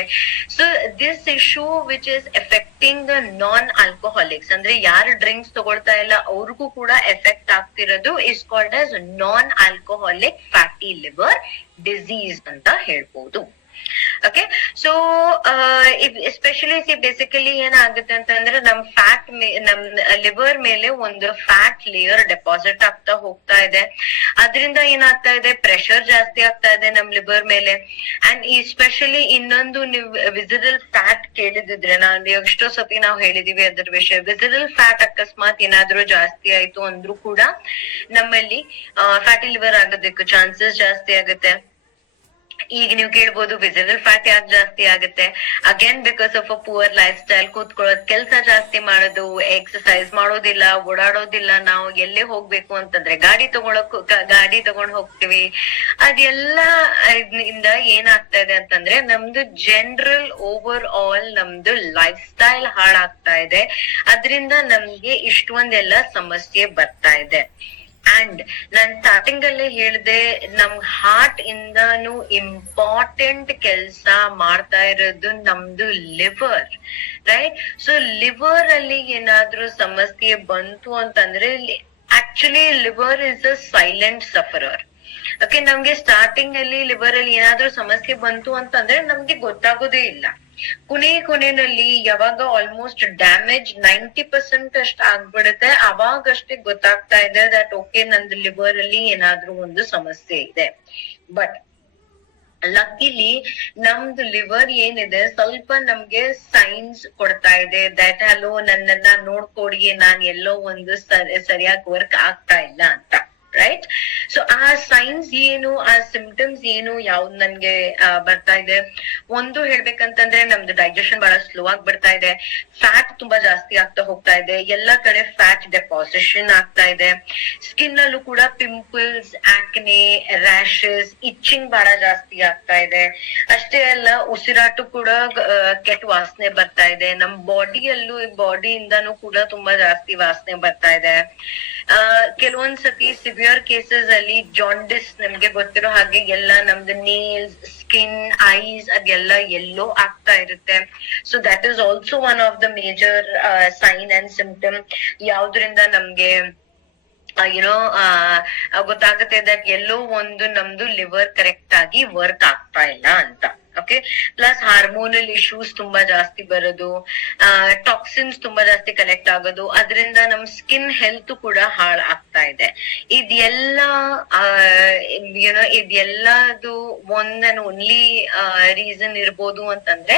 So this issue which is affecting non alcoholics, ಅಂದ್ರೆ ಯಾರು ಡ್ರಿಂಕ್ಸ್ ತಗೊಳ್ತಾ ಇಲ್ಲ ಅವ್ರಿಗೂ ಕೂಡ ಎಫೆಕ್ಟ್ ಆಗ್ತಿರೋದು is called as non alcoholic fatty liver disease ಅಂತ ಹೇಳ್ಬೋದು. ಓಕೆ, ಸೊ ಎಸ್ಪೆಷಲಿ ಬೇಸಿಕಲಿ ಏನಾಗುತ್ತೆ ಅಂತಂದ್ರೆ ನಮ್ ನಮ್ ಲಿವರ್ ಮೇಲೆ ಒಂದು ಫ್ಯಾಟ್ ಲೇಯರ್ ಡೆಪಾಸಿಟ್ ಆಗ್ತಾ ಹೋಗ್ತಾ ಇದೆ. ಅದರಿಂದ ಏನಾಗ್ತಾ ಇದೆ, ಪ್ರೆಷರ್ ಜಾಸ್ತಿ ಆಗ್ತಾ ಇದೆ ನಮ್ ಲಿವರ್ ಮೇಲೆ. ಅಂಡ್ ಎಸ್ಪೆಷಲಿ ಇನ್ನೊಂದು ನೀವು ವಿಸಿರಲ್ ಫ್ಯಾಟ್ ಕೇಳಿದಿದ್ರೆ, ನಾನು ಎಷ್ಟೋ ಸತಿ ನಾವು ಹೇಳಿದೀವಿ ಅದ್ರ ವಿಷಯ. ವಿಸಿರಲ್ ಫ್ಯಾಟ್ ಅಕಸ್ಮಾತ್ ಏನಾದ್ರೂ ಜಾಸ್ತಿ ಆಯ್ತು ಅಂದ್ರೂ ಕೂಡ ನಮ್ಮಲ್ಲಿ ಫ್ಯಾಟಿ ಲಿವರ್ ಆಗೋದಕ್ಕೆ ಚಾನ್ಸಸ್ ಜಾಸ್ತಿ ಆಗುತ್ತೆ. ಈಗ ನೀವು ಕೇಳ್ಬೋದು ವಿಸಿರಲ್ ಫ್ಯಾಟ್ ಯಾಕೆ ಜಾಸ್ತಿ ಆಗುತ್ತೆ? Again because of a poor life style, ಕೂತ್ಕೊಳ್ಳೋದು, ಕೆಲ್ಸ ಜಾಸ್ತಿ ಮಾಡೋದು, ಎಕ್ಸರ್ಸೈಸ್ ಮಾಡೋದಿಲ್ಲ, ಓಡಾಡೋದಿಲ್ಲ. ನಾವು ಎಲ್ಲೇ ಹೋಗ್ಬೇಕು ಅಂತಂದ್ರೆ ಗಾಡಿ ತಗೊಂಡ್ ಹೋಗ್ತೀವಿ. ಅದೆಲ್ಲ ಇಂದ ಏನಾಗ್ತಾ ಇದೆ ಅಂತಂದ್ರೆ ನಮ್ದು ಜನರಲ್ ಓವರ್ ಆಲ್ ನಮ್ದು ಲೈಫ್ ಸ್ಟೈಲ್ ಹಾಳಾಗ್ತಾ ಇದೆ. ಅದ್ರಿಂದ ನಮ್ಗೆ ಇಷ್ಟೊಂದೆಲ್ಲ ಸಮಸ್ಯೆ ಬರ್ತಾ ಇದೆ. ಅಂಡ್ ನಾನ್ ಸ್ಟಾರ್ಟಿಂಗ್ ಅಲ್ಲೇ ಹೇಳ್ದೆ, ನಮ್ ಹಾರ್ಟ್ ಇಂದಾನು ಇಂಪಾರ್ಟೆಂಟ್ ಕೆಲ್ಸ ಮಾಡ್ತಾ ಇರೋದು ನಮ್ದು ಲಿವರ್, ರೈಟ್? ಸೊ ಲಿವರ್ ಅಲ್ಲಿ ಏನಾದ್ರೂ ಸಮಸ್ಯೆ ಬಂತು ಅಂತಂದ್ರೆ actually liver is a silent sufferer. Okay, ನಮ್ಗೆ ಸ್ಟಾರ್ಟಿಂಗ್ ಅಲ್ಲಿ ಲಿವರ್ ಅಲ್ಲಿ ಏನಾದ್ರೂ ಸಮಸ್ಯೆ ಬಂತು ಅಂತಂದ್ರೆ ನಮ್ಗೆ ಗೊತ್ತಾಗೋದೇ ಇಲ್ಲ. ಕೊನೆಯಲ್ಲಿ ಯಾವಾಗ ಆಲ್ಮೋಸ್ಟ್ ಡ್ಯಾಮೇಜ್ 90% ಅಷ್ಟು ಆಗ್ಬಿಡುತ್ತೆ, ಅವಾಗಷ್ಟೇ ಗೊತ್ತಾಗ್ತಾ ಇದೆ ದಟ್ ಓಕೆ ನಂದು ಲಿವರ್ ಅಲ್ಲಿ ಏನಾದ್ರೂ ಒಂದು ಸಮಸ್ಯೆ ಇದೆ. ಬಟ್ ಲಕ್ಕಿಲಿ ನಮ್ದು ಲಿವರ್ ಏನಿದೆ ಸ್ವಲ್ಪ ನಮ್ಗೆ ಸೈನ್ಸ್ ಕೊಡ್ತಾ ಇದೆ ದಟ್ ಹಲೋ ನನ್ನನ್ನ ನೋಡ್ಕೊಡಿ, ನಾನ್ ಎಲ್ಲೋ ಒಂದು ಸರಿಯಾಗಿ ವರ್ಕ್ ಆಗ್ತಾ ಇಲ್ಲ ಅಂತ, ರೈಟ್? ಸೊ ಆ ಸೈನ್ಸ್ ಏನು, ಆ ಸಿಂಪ್ಟಮ್ಸ್ ಏನು, ಯಾವ್ದು ನನ್ಗೆ ಬರ್ತಾ ಇದೆ? ಒಂದು ಹೇಳ್ಬೇಕಂತಂದ್ರೆ ನಮ್ದು ಡೈಜೆಷನ್ ಬಹಳ ಸ್ಲೋ ಆಗಿ ಬರ್ತಾ ಇದೆ, ಫ್ಯಾಟ್ ತುಂಬಾ ಜಾಸ್ತಿ ಆಗ್ತಾ ಹೋಗ್ತಾ ಇದೆ, ಎಲ್ಲಾ ಕಡೆ ಫ್ಯಾಟ್ ಡೆಪಾಸಿಷನ್ ಆಗ್ತಾ ಇದೆ, ಸ್ಕಿನ್ ಅಲ್ಲೂ ಕೂಡ ಪಿಂಪಲ್ಸ್, ಆಕ್ನೆ, ರ್ಯಾಶಸ್, ಇಚ್ಚಿಂಗ್ ಬಹಳ ಜಾಸ್ತಿ ಆಗ್ತಾ ಇದೆ. ಅಷ್ಟೇ ಅಲ್ಲ, ಉಸಿರಾಟ ಕೂಡ ಕೆಟ್ಟ ವಾಸನೆ ಬರ್ತಾ ಇದೆ. ನಮ್ ಬಾಡಿಯಿಂದಾನು ಕೂಡ ತುಂಬಾ ಜಾಸ್ತಿ ವಾಸನೆ ಬರ್ತಾ ಇದೆ. ಕೆಲವೊಂದ್ಸತಿ ಸಿವಿಯರ್ ಕೇಸಸ್ ಅಲ್ಲಿ ಜಾಂಡಿಸ್, ನಿಮ್ಗೆ ಗೊತ್ತಿರೋ ಹಾಗೆ ಎಲ್ಲ ನಮ್ದು ನೇಲ್ಸ್, ಸ್ಕಿನ್, ಐಸ್ ಅದೆಲ್ಲ ಎಲ್ಲೋ ಆಗ್ತಾ ಇರುತ್ತೆ. So that is also one of the major sign and symptom ಯಾವ್ದ್ರಿಂದ ನಮ್ಗೆ ಯುನೋ ಗೊತ್ತಾಗುತ್ತೆ ದಟ್ ಎಲ್ಲೋ ಒಂದು ನಮ್ದು ಲಿವರ್ ಕರೆಕ್ಟ್ ಆಗಿ ವರ್ಕ್ ಆಗ್ತಾ ಇಲ್ಲ ಅಂತ. ಓಕೆ, ಪ್ಲಸ್ ಹಾರ್ಮೋನಲ್ ಇಶ್ಯೂಸ್ ತುಂಬಾ ಜಾಸ್ತಿ ಬರೋದು, ಟಾಕ್ಸಿನ್ಸ್ ತುಂಬಾ ಜಾಸ್ತಿ ಕಲೆಕ್ಟ್ ಆಗೋದು, ಅದರಿಂದ ನಮ್ ಸ್ಕಿನ್ ಹೆಲ್ತ್ ಕೂಡ ಹಾಳ್ ಆಗ್ತಾ ಇದೆ. ಇದೆಲ್ಲದು ಒಂದ್ ಅಂಡ್ ಓನ್ಲಿ ರೀಸನ್ ಇರ್ಬೋದು ಅಂತಂದ್ರೆ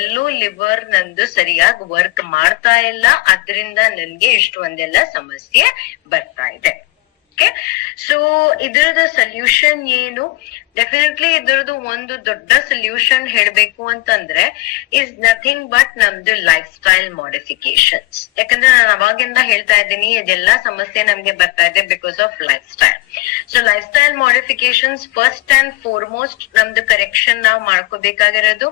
ಎಲ್ಲೋ ಲಿವರ್ ನಂದು ಸರಿಯಾಗಿ ವರ್ಕ್ ಮಾಡ್ತಾ ಇಲ್ಲ, ಅದ್ರಿಂದ ನನ್ಗೆ ಇಷ್ಟೊಂದೆಲ್ಲ ಸಮಸ್ಯೆ ಬರ್ತಾ ಇದೆ. ಓಕೆ, ಸೊ ಇದ್ರದ ಸೊಲ್ಯೂಷನ್ ಏನು? ಡೆಫಿನೆಟ್ಲಿ ಇದ್ರದ್ದು ಒಂದು ದೊಡ್ಡ ಸೊಲ್ಯೂಷನ್ ಹೇಳ್ಬೇಕು ಅಂತಂದ್ರೆ ಇಸ್ ನಥಿಂಗ್ ಬಟ್ ನಮ್ದು ಲೈಫ್ ಸ್ಟೈಲ್ ಮಾಡಿಫಿಕೇಶನ್ಸ್. ಯಾಕಂದ್ರೆ ನಾನು ಅವಾಗಿಂದ ಹೇಳ್ತಾ ಇದ್ದೀನಿ ಇದೆಲ್ಲಾ ಸಮಸ್ಯೆ ನಮ್ಗೆ ಬರ್ತಾ ಇದೆ because of life style. So life style modifications first and foremost ನಮ್ದು ಕರೆಕ್ಷನ್ ನಾವು ಮಾಡ್ಕೋಬೇಕಾಗಿರೋದು.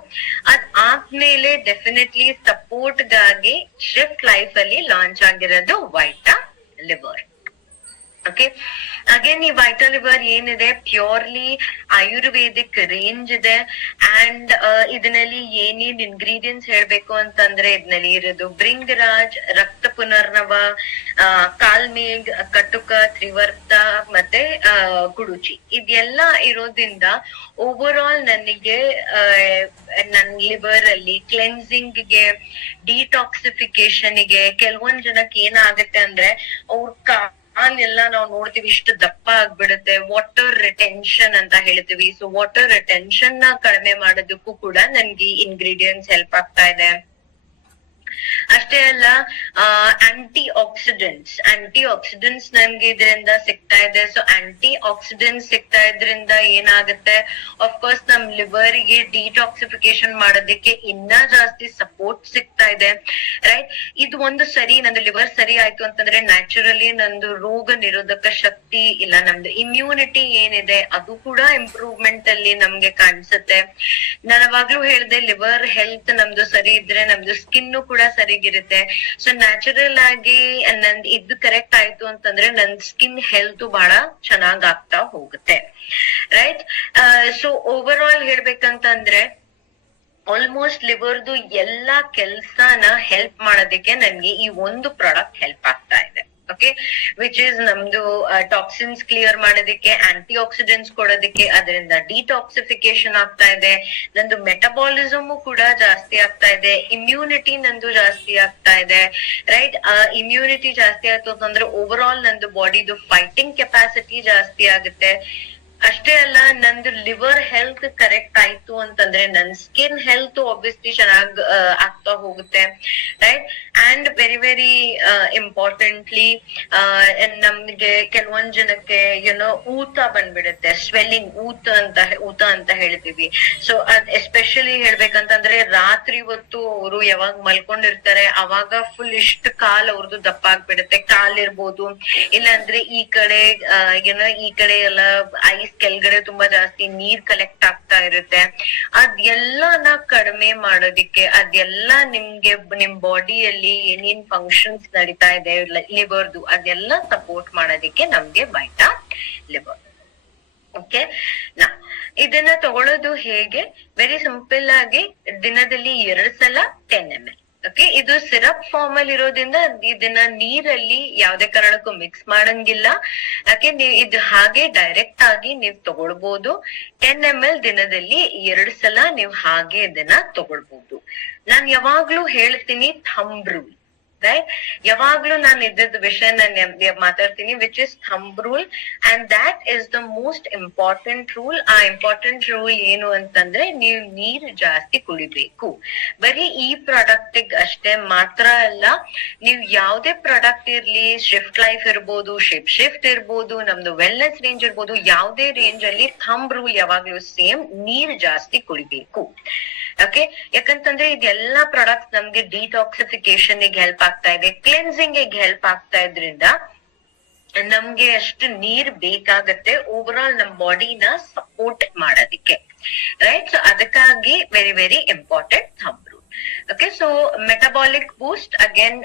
ಅದ್ ಆದ್ಮೇಲೆ ಡೆಫಿನೆಟ್ಲಿ ಸಪೋರ್ಟ್ ಗಾಗಿ ಶಿಫ್ಟ್ ಲೈಫ್ ಅಲ್ಲಿ ಲಾಂಚ್ ಆಗಿರೋದು ವೈಟಾ ಲಿವರ್. ಓಕೆ, ಅಗೇನ್ ಈ ವೈಟಾ ಲಿವರ್ ಏನಿದೆ ಪ್ಯೂರ್ಲಿ ಆಯುರ್ವೇದಿಕ್ ರೇಂಜ್ ಇದೆ. ಅಂಡ್ ಇದರಲ್ಲಿ ಏನೇನ್ ಇಂಗ್ರೀಡಿಯೆಂಟ್ಸ್ ಹೇಳ್ಬೇಕು ಅಂತಂದ್ರೆ ಇದರಲ್ಲಿ ಇರೋದು ಭೃಂಗರಾಜ್, ರಕ್ತ ಪುನರ್ನವ, ಕಾಲ್ಮೇಘ್, ಕಟುಕ, ತ್ರಿವರ್ತ ಮತ್ತೆ ಗುಡುಚಿ. ಇದೆಲ್ಲ ಇರೋದ್ರಿಂದ ಓವರ್ ಆಲ್ ನನಗೆ ನನ್ ಲಿವರ್ ಅಲ್ಲಿ ಕ್ಲೆನ್ಸಿಂಗ್ ಗೆ, ಡಿಟಾಕ್ಸಿಫಿಕೇಶನ್ ಗೆ, ಕೆಲವೊಂದ್ ಜನಕ್ಕೆ ಏನಾಗುತ್ತೆ ಅಂದ್ರೆ ಅವ್ರ ಎಲ್ಲ ನಾವು ನೋಡ್ತೀವಿ ಇಷ್ಟು ದಪ್ಪ ಆಗ್ಬಿಡುತ್ತೆ, ವಾಟರ್ ರಿಟೆನ್ಷನ್ ಅಂತ ಹೇಳ್ತೀವಿ. ಸೊ ವಾಟರ್ ರಿಟೆನ್ಷನ್ ನ ಕಡಿಮೆ ಮಾಡೋದಕ್ಕೂ ಕೂಡ ನನ್ಗೆ ಇಂಗ್ರೀಡಿಯೆಂಟ್ಸ್ ಹೆಲ್ಪ್ ಆಗ್ತಾ ಇದೆ. ಅಷ್ಟೇ ಅಲ್ಲ, ಆಂಟಿ ಆಕ್ಸಿಡೆಂಟ್ಸ್ ನಮ್ಗೆ ಇದರಿಂದ ಸಿಗ್ತಾ ಇದೆ. ಸೊ ಆಂಟಿ ಆಕ್ಸಿಡೆಂಟ್ಸ್ ಸಿಗ್ತಾ ಇದ್ರಿಂದ ಏನಾಗುತ್ತೆ, ಅಫ್ಕೋರ್ಸ್ ನಮ್ ಲಿವರ್ ಗೆ ಡಿಟಾಕ್ಸಿಫಿಕೇಶನ್ ಮಾಡೋದಕ್ಕೆ ಇನ್ನ ಜಾಸ್ತಿ ಸಪೋರ್ಟ್ ಸಿಗ್ತಾ ಇದೆ, ರೈಟ್. ಇದು ಒಂದು ಸರಿ, ನಂದು ಲಿವರ್ ಸರಿ ಆಯ್ತು ಅಂತಂದ್ರೆ ನ್ಯಾಚುರಲಿ ನಂದು ರೋಗ ನಿರೋಧಕ ಶಕ್ತಿ ಇಲ್ಲ, ನಮ್ದು ಇಮ್ಯುನಿಟಿ ಏನಿದೆ ಅದು ಕೂಡ ಇಂಪ್ರೂವ್ಮೆಂಟ್ ಅಲ್ಲಿ ನಮ್ಗೆ ಕಾಣಿಸುತ್ತೆ. ನಾನು ಅವಾಗ್ಲೂ ಹೇಳ್ದೆ, ಲಿವರ್ ಹೆಲ್ತ್ ನಮ್ದು ಸರಿ ಇದ್ರೆ ನಮ್ದು ಸ್ಕಿನ್ ಕೂಡ ಸರಿಗಿರುತ್ತೆ. ಸೊ ನ್ಯಾಚುರಲ್ ಆಗಿ ನಂದ್ ಇದು ಕರೆಕ್ಟ್ ಆಯ್ತು ಅಂತಂದ್ರೆ ನನ್ ಸ್ಕಿನ್ ಹೆಲ್ತ್ ಬಹಳ ಚೆನ್ನಾಗ್ ಆಗ್ತಾ ಹೋಗುತ್ತೆ, ರೈಟ್. ಸೊ ಓವರ್ ಆಲ್ ಹೇಳ್ಬೇಕಂತಂದ್ರೆ ಆಲ್ಮೋಸ್ಟ್ ಲಿವರ್ದು ಎಲ್ಲಾ ಕೆಲ್ಸನ ಹೆಲ್ಪ್ ಮಾಡೋದಕ್ಕೆ ನನ್ಗೆ ಈ ಒಂದು ಪ್ರಾಡಕ್ಟ್ ಹೆಲ್ಪ್ ಆಗ್ತಾ ಇದೆ. ಓಕೆ, ವಿಚ್ ಇಸ್ ನಮ್ದು ಟಾಕ್ಸಿನ್ಸ್ ಕ್ಲಿಯರ್ ಮಾಡೋದಕ್ಕೆ, ಆಂಟಿ ಆಕ್ಸಿಡೆಂಟ್ಸ್ ಕೊಡೋದಕ್ಕೆ, ಅದರಿಂದ ಡಿಟಾಕ್ಸಿಫಿಕೇಶನ್ ಆಗ್ತಾ ಇದೆ, ನಂದು ಮೆಟಬಾಲಿಸಮ್ ಕೂಡ ಜಾಸ್ತಿ ಆಗ್ತಾ ಇದೆ, ಇಮ್ಯುನಿಟಿ ನಂದು ಜಾಸ್ತಿ ಆಗ್ತಾ ಇದೆ, ರೈಟ್. ಇಮ್ಯುನಿಟಿ ಜಾಸ್ತಿ ಆಯ್ತು ಅಂತಂದ್ರೆ ಓವರ್ ಆಲ್ ನಂದು ಬಾಡಿದು ಫೈಟಿಂಗ್ ಕೆಪಾಸಿಟಿ ಜಾಸ್ತಿ ಆಗುತ್ತೆ. ಅಷ್ಟೇ ಅಲ್ಲ, ನಂದು ಲಿವರ್ ಹೆಲ್ತ್ ಕರೆಕ್ಟ್ ಆಯ್ತು ಅಂತಂದ್ರೆ ನನ್ ಸ್ಕಿನ್ ಹೆಲ್ತ್ ಆಬ್ವಿಯಸ್ಲಿ ಚೆನ್ನಾಗ್ ಆಗ್ತಾ ಹೋಗುತ್ತೆ, right. And very very importantly ನಮ್ಗೆ ಕೆಲವೊಂದ್ ಜನಕ್ಕೆ ಏನೋ ಊತ ಬಂದ್ಬಿಡುತ್ತೆ, ಸ್ವೆಲ್ಲಿಂಗ್, ಊತ ಅಂತ ಹೇಳ್ತೀವಿ. ಸೊ ಅದ್ ಎಸ್ಪೆಷಲಿ ಹೇಳ್ಬೇಕಂತಂದ್ರೆ ರಾತ್ರಿ ಹೊತ್ತು ಅವರು ಯಾವಾಗ ಮಲ್ಕೊಂಡಿರ್ತಾರೆ ಅವಾಗ ಫುಲ್ ಇಷ್ಟು ಕಾಲ್ ಅವ್ರದ್ದು ದಪ್ಪ ಆಗ್ಬಿಡುತ್ತೆ, ಕಾಲಿರ್ಬೋದು, ಇಲ್ಲಾಂದ್ರೆ ಈ ಕಡೆ ಏನೋ ಈ ಕಡೆ ಎಲ್ಲ ಐಸ್ ಕೆಳಗಡೆ ತುಂಬಾ ಜಾಸ್ತಿ ನೀರ್ ಕಲೆಕ್ಟ್ ಆಗ್ತಾ ಇರುತ್ತೆ. ಅದೆಲ್ಲನ ಕಡಿಮೆ ಮಾಡೋದಿಕ್ಕೆ, ಅದೆಲ್ಲ ನಿಮ್ಗೆ ನಿಮ್ ಬಾಡಿಯಲ್ಲಿ ಏನೇನ್ ಫಂಕ್ಷನ್ಸ್ ನಡೀತಾ ಇದೆ ಲಿವರ್ದು ಅದೆಲ್ಲ ಸಪೋರ್ಟ್ ಮಾಡೋದಿಕ್ಕೆ ನಮ್ಗೆ ವೈಟಾ ಲಿವರ್. ಓಕೆ, ನಾ ಇದನ್ನ ತಗೊಳ್ಳೋದು ಹೇಗೆ? ವೆರಿ ಸಿಂಪಲ್ ಆಗಿ ದಿನದಲ್ಲಿ 2 ಸಲ 10 ml. ಓಕೆ, ಇದು ಸಿರಪ್ ಫಾರ್ಮ್ ಅಲ್ಲಿ ಇರೋದ್ರಿಂದ ಇದನ್ನ ನೀರಲ್ಲಿ ಯಾವ್ದೇ ಕಾರಣಕ್ಕೂ ಮಿಕ್ಸ್ ಮಾಡಂಗಿಲ್ಲ. ಯಾಕೆ, ನೀವು ಇದು ಹಾಗೆ ಡೈರೆಕ್ಟ್ ಆಗಿ ನೀವು ತಗೊಳ್ಬಹುದು. 10 ml ದಿನದಲ್ಲಿ 2 ಸಲ ನೀವು ಹಾಗೆ ಇದನ್ನ ತಗೊಳ್ಬಹುದು. ನಾನ್ ಯಾವಾಗ್ಲೂ ಹೇಳ್ತೀನಿ ಥಂಬ್ ರೂಲ್, ರೈಟ್. ಯಾವಾಗ್ಲೂ ನಾನು ಇದ್ದದ ವಿಷಯ ನಾನು ಮಾತಾಡ್ತೀನಿ, which is thumb rule, and that is the most important rule. ಆ ಇಂಪಾರ್ಟೆಂಟ್ ರೂಲ್ ಏನು ಅಂತಂದ್ರೆ ನೀವು ನೀರು ಜಾಸ್ತಿ ಕುಡಿಬೇಕು. ಬರೀ ಈ ಪ್ರಾಡಕ್ಟ್ ಅಷ್ಟೇ ಮಾತ್ರ ಅಲ್ಲ, ನೀವು ಯಾವ್ದೇ ಪ್ರಾಡಕ್ಟ್ ಇರ್ಲಿ, ಶಿಫ್ಟ್ ಲೈಫ್ ಇರ್ಬೋದು, ಶಿಫ್ಟ್ ಇರ್ಬೋದು, ನಮ್ದು ವೆಲ್ನೆಸ್ ರೇಂಜ್ ಇರ್ಬೋದು, ಯಾವ್ದೇ ರೇಂಜ್ ಅಲ್ಲಿ ಥಂಬ್ ರೂಲ್ ಯಾವಾಗ್ಲೂ ಸೇಮ್, ನೀರ್ ಜಾಸ್ತಿ ಕುಡಿಬೇಕು. ಓಕೆ, ಯಾಕಂತಂದ್ರೆ ಇದೆಲ್ಲಾ ಪ್ರಾಡಕ್ಟ್ಸ್ ನಮ್ಗೆ ಡಿಟಾಕ್ಸಿಫಿಕೇಶನ್ ಹೆಲ್ಪ್ ಆಗ್ತಾ ಇದೆ, ಕ್ಲೆನ್ಸಿಂಗ್ ಹೆಲ್ಪ್ ಆಗ್ತಾ ಇದ್ರಿಂದ ನಮ್ಗೆ ಅಷ್ಟು ನೀರ್ ಬೇಕಾಗತ್ತೆ ಓವರ್ ಆಲ್ ನಮ್ ಬಾಡಿನ ಸಪೋರ್ಟ್ ಮಾಡೋದಿಕ್ಕೆ, ರೈಟ್. ಸೊ ಅದಕ್ಕಾಗಿ very very important thumb rule. Okay, so metabolic boost again